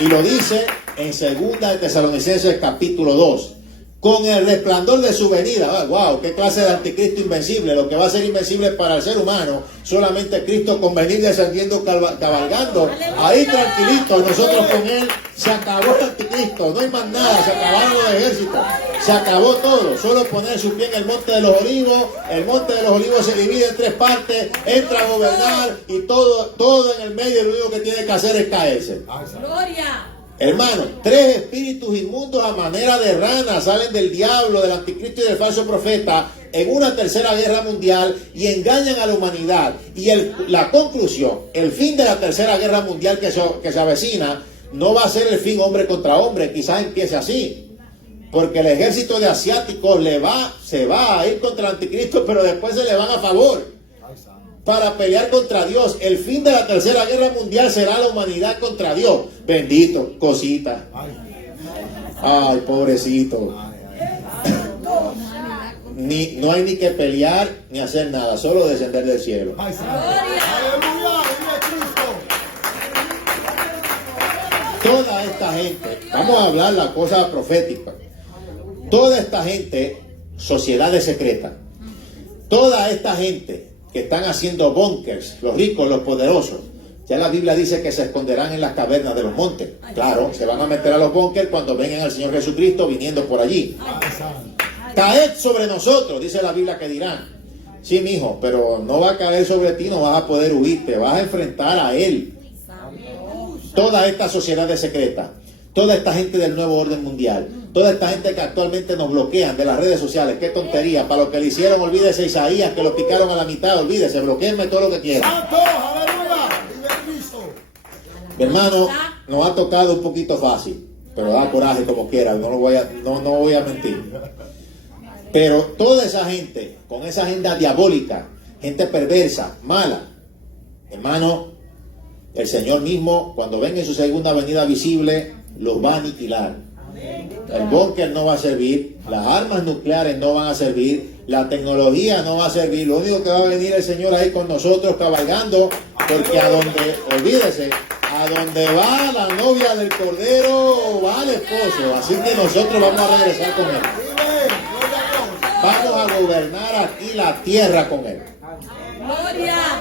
Y lo dice en 2 de Tesalonicenses capítulo 2. Con el resplandor de su venida. ¡Wow! ¡Qué clase de anticristo invencible! Lo que va a ser invencible para el ser humano, solamente Cristo con venir descendiendo, cabalgando. Ahí tranquilito, nosotros con Él. Se acabó el anticristo, no hay más nada, se acabaron los ejércitos, se acabó todo. Solo poner su pie en el monte de los olivos. El monte de los olivos se divide en 3 partes, entra a gobernar y todo en el medio, lo único que tiene que hacer es caerse. Gloria. Hermano, 3 espíritus inmundos a manera de rana salen del diablo, del anticristo y del falso profeta en una tercera guerra mundial y engañan a la humanidad. Y la conclusión, el fin de la tercera guerra mundial que se avecina, no va a ser el fin hombre contra hombre, quizás empiece así. Porque el ejército de asiáticos se va a ir contra el anticristo, pero después se le van a favor para pelear contra Dios. El fin de la tercera guerra mundial será la humanidad contra Dios. Bendito, cosita. Ay, pobrecito. No hay ni que pelear ni hacer nada, solo descender del cielo. Toda esta gente, vamos a hablar la cosa profética. Toda esta gente, sociedades secretas, toda esta gente que están haciendo bunkers, los ricos, los poderosos, ya la Biblia dice que se esconderán en las cavernas de los montes. Claro, se van a meter a los bunkers cuando vengan al Señor Jesucristo viniendo por allí. Caed sobre nosotros, dice la Biblia que dirán. Sí, mijo, pero no va a caer sobre ti, no vas a poder huir, te vas a enfrentar a Él. Toda esta sociedad secreta, toda esta gente del nuevo orden mundial, toda esta gente que actualmente nos bloquean de las redes sociales, qué tontería, para lo que le hicieron, olvídese Isaías, que lo picaron a la mitad, olvídese, bloqueenme todo lo que quieran. Mi hermano, nos ha tocado un poquito fácil, pero da coraje como quiera, no voy a mentir. Pero toda esa gente, con esa agenda diabólica, gente perversa, mala, hermano, el Señor mismo, cuando venga en su segunda venida visible, los va a aniquilar. El búnker no va a servir, las armas nucleares no van a servir, la tecnología no va a servir. Lo único que va a venir el Señor ahí con nosotros cabalgando, porque olvídese, a donde va la novia del Cordero va el esposo. Así que nosotros vamos a regresar con Él. Vamos a gobernar aquí la tierra con Él.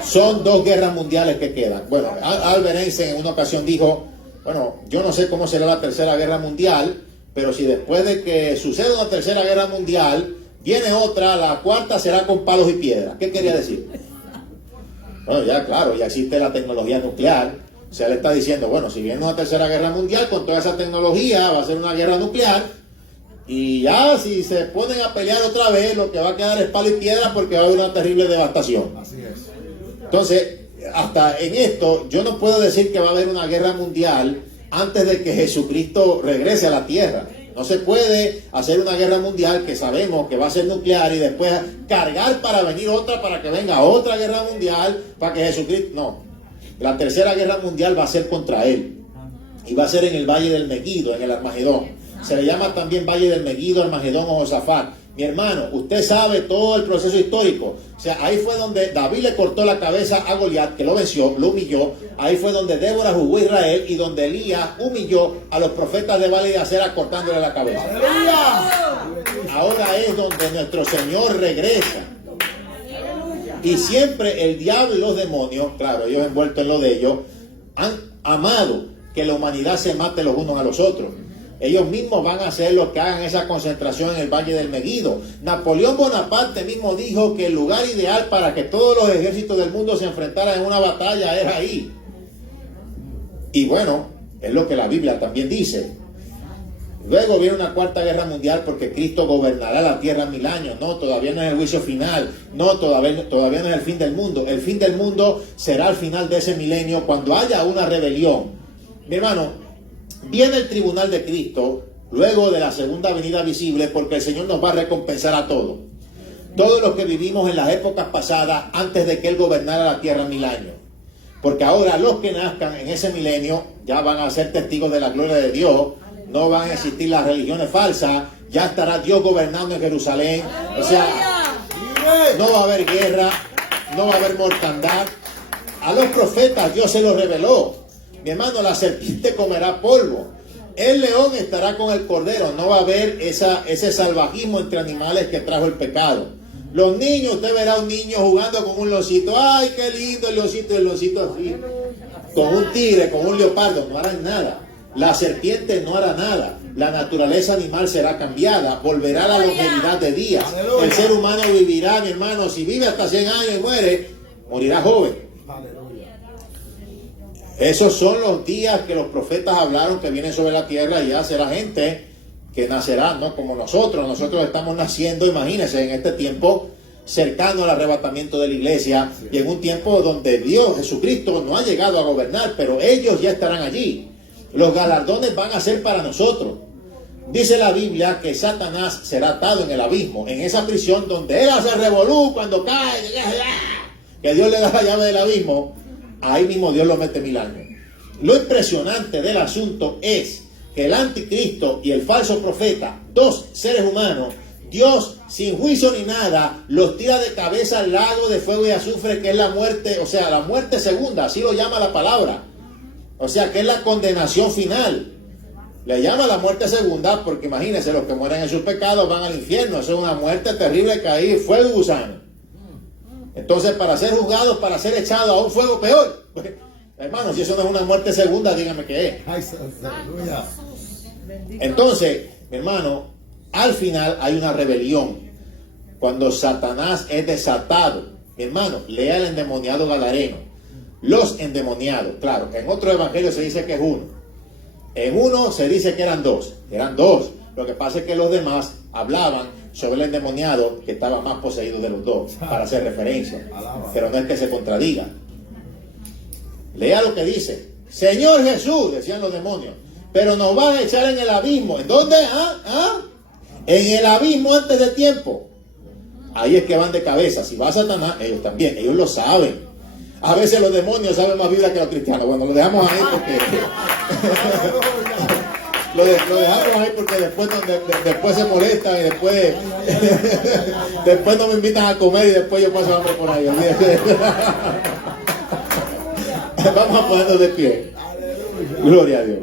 Son 2 guerras mundiales que quedan. Bueno, Albert Einstein en una ocasión dijo, bueno, yo no sé cómo será la tercera guerra mundial, pero si después de que suceda una tercera guerra mundial, viene otra, la cuarta será con palos y piedras. ¿Qué quería decir? Bueno, ya claro, ya existe la tecnología nuclear. O sea, le está diciendo, bueno, si viene una tercera guerra mundial, con toda esa tecnología va a ser una guerra nuclear. Y ya si se ponen a pelear otra vez, lo que va a quedar es palo y piedra porque va a haber una terrible devastación. Así es. Entonces, hasta en esto, yo no puedo decir que va a haber una guerra mundial antes de que Jesucristo regrese a la tierra. No se puede hacer una guerra mundial que sabemos que va a ser nuclear y después cargar para venir otra, para que venga otra guerra mundial, para que Jesucristo... No, la tercera guerra mundial va a ser contra Él. Y va a ser en el Valle del Megido, en el Armagedón. Se le llama también Valle del Megido, Armagedón o Josafat. Mi hermano, usted sabe todo el proceso histórico. O sea, ahí fue donde David le cortó la cabeza a Goliat, que lo venció, lo humilló. Ahí fue donde Débora jugó a Israel y donde Elías humilló a los profetas de Baal y de Acera cortándole la cabeza. Ahora es donde nuestro Señor regresa. Y siempre el diablo y los demonios, claro, ellos envueltos en lo de ellos, han amado que la humanidad se mate los unos a los otros. Ellos mismos van a hacer lo que hagan esa concentración en el Valle del Megido. Napoleón Bonaparte mismo dijo que el lugar ideal para que todos los ejércitos del mundo se enfrentaran en una batalla era ahí. Y bueno, es lo que la Biblia también dice. Luego viene una cuarta guerra mundial porque Cristo gobernará la tierra 1000 años. No, todavía no es el juicio final. No, todavía no es el fin del mundo. El fin del mundo será al final de ese milenio cuando haya una rebelión. Mi hermano, viene el tribunal de Cristo luego de la segunda venida visible porque el Señor nos va a recompensar a todos. Todos los que vivimos en las épocas pasadas antes de que Él gobernara la tierra 1000 años. Porque ahora los que nazcan en ese milenio ya van a ser testigos de la gloria de Dios. No van a existir las religiones falsas. Ya estará Dios gobernando en Jerusalén. O sea, no va a haber guerra, no va a haber mortandad. A los profetas Dios se lo reveló. Mi hermano, la serpiente comerá polvo. El león estará con el cordero. No va a haber ese salvajismo entre animales que trajo el pecado. Los niños, usted verá un niño jugando con un leoncito. ¡Ay, qué lindo el leoncito así! Con un tigre, con un leopardo. No harán nada. La serpiente no hará nada. La naturaleza animal será cambiada. Volverá a la longevidad de días. El ser humano vivirá, mi hermano. Si vive hasta 100 años y muere, morirá joven. Esos son los días que los profetas hablaron que vienen sobre la tierra, y ya será gente que nacerá, no como nosotros. Nosotros estamos naciendo, imagínense, en este tiempo cercano al arrebatamiento de la iglesia, y en un tiempo donde Dios, Jesucristo, no ha llegado a gobernar, pero ellos ya estarán allí. Los galardones van a ser para nosotros. Dice la Biblia que Satanás será atado en el abismo, en esa prisión donde él hace revolú cuando cae, que Dios le da la llave del abismo. Ahí mismo Dios lo mete 1000 años. Lo impresionante del asunto es que el anticristo y el falso profeta, dos seres humanos, Dios sin juicio ni nada los tira de cabeza al lago de fuego y azufre, que es la muerte, o sea, la muerte segunda, así lo llama la palabra. O sea, que es la condenación final. Le llama la muerte segunda porque imagínense, los que mueren en sus pecados van al infierno. Eso es una muerte terrible, caer fuego y gusano. Entonces, para ser juzgados, para ser echados a un fuego peor. Pues, hermano, si eso no es una muerte segunda, dígame qué es. Aleluya. Entonces, mi hermano, al final hay una rebelión. Cuando Satanás es desatado, mi hermano, lea el endemoniado gadareno. Los endemoniados, claro, en otro evangelio se dice que es uno. En uno se dice que eran dos. Lo que pasa es que los demás hablaban sobre el endemoniado que estaba más poseído de los dos, para hacer referencia. Pero no es que se contradiga. Lea lo que dice. Señor Jesús, decían los demonios, pero nos van a echar en el abismo. ¿En dónde? En el abismo antes de tiempo. Ahí es que van de cabeza. Si va Satanás, ellos también. Ellos lo saben. A veces los demonios saben más Biblia que los cristianos. Bueno, lo dejamos ahí porque lo dejamos ahí porque después se molestan y después después no me invitan a comer y después yo paso hambre por ahí. Vamos a ponernos de pie. Gloria a Dios.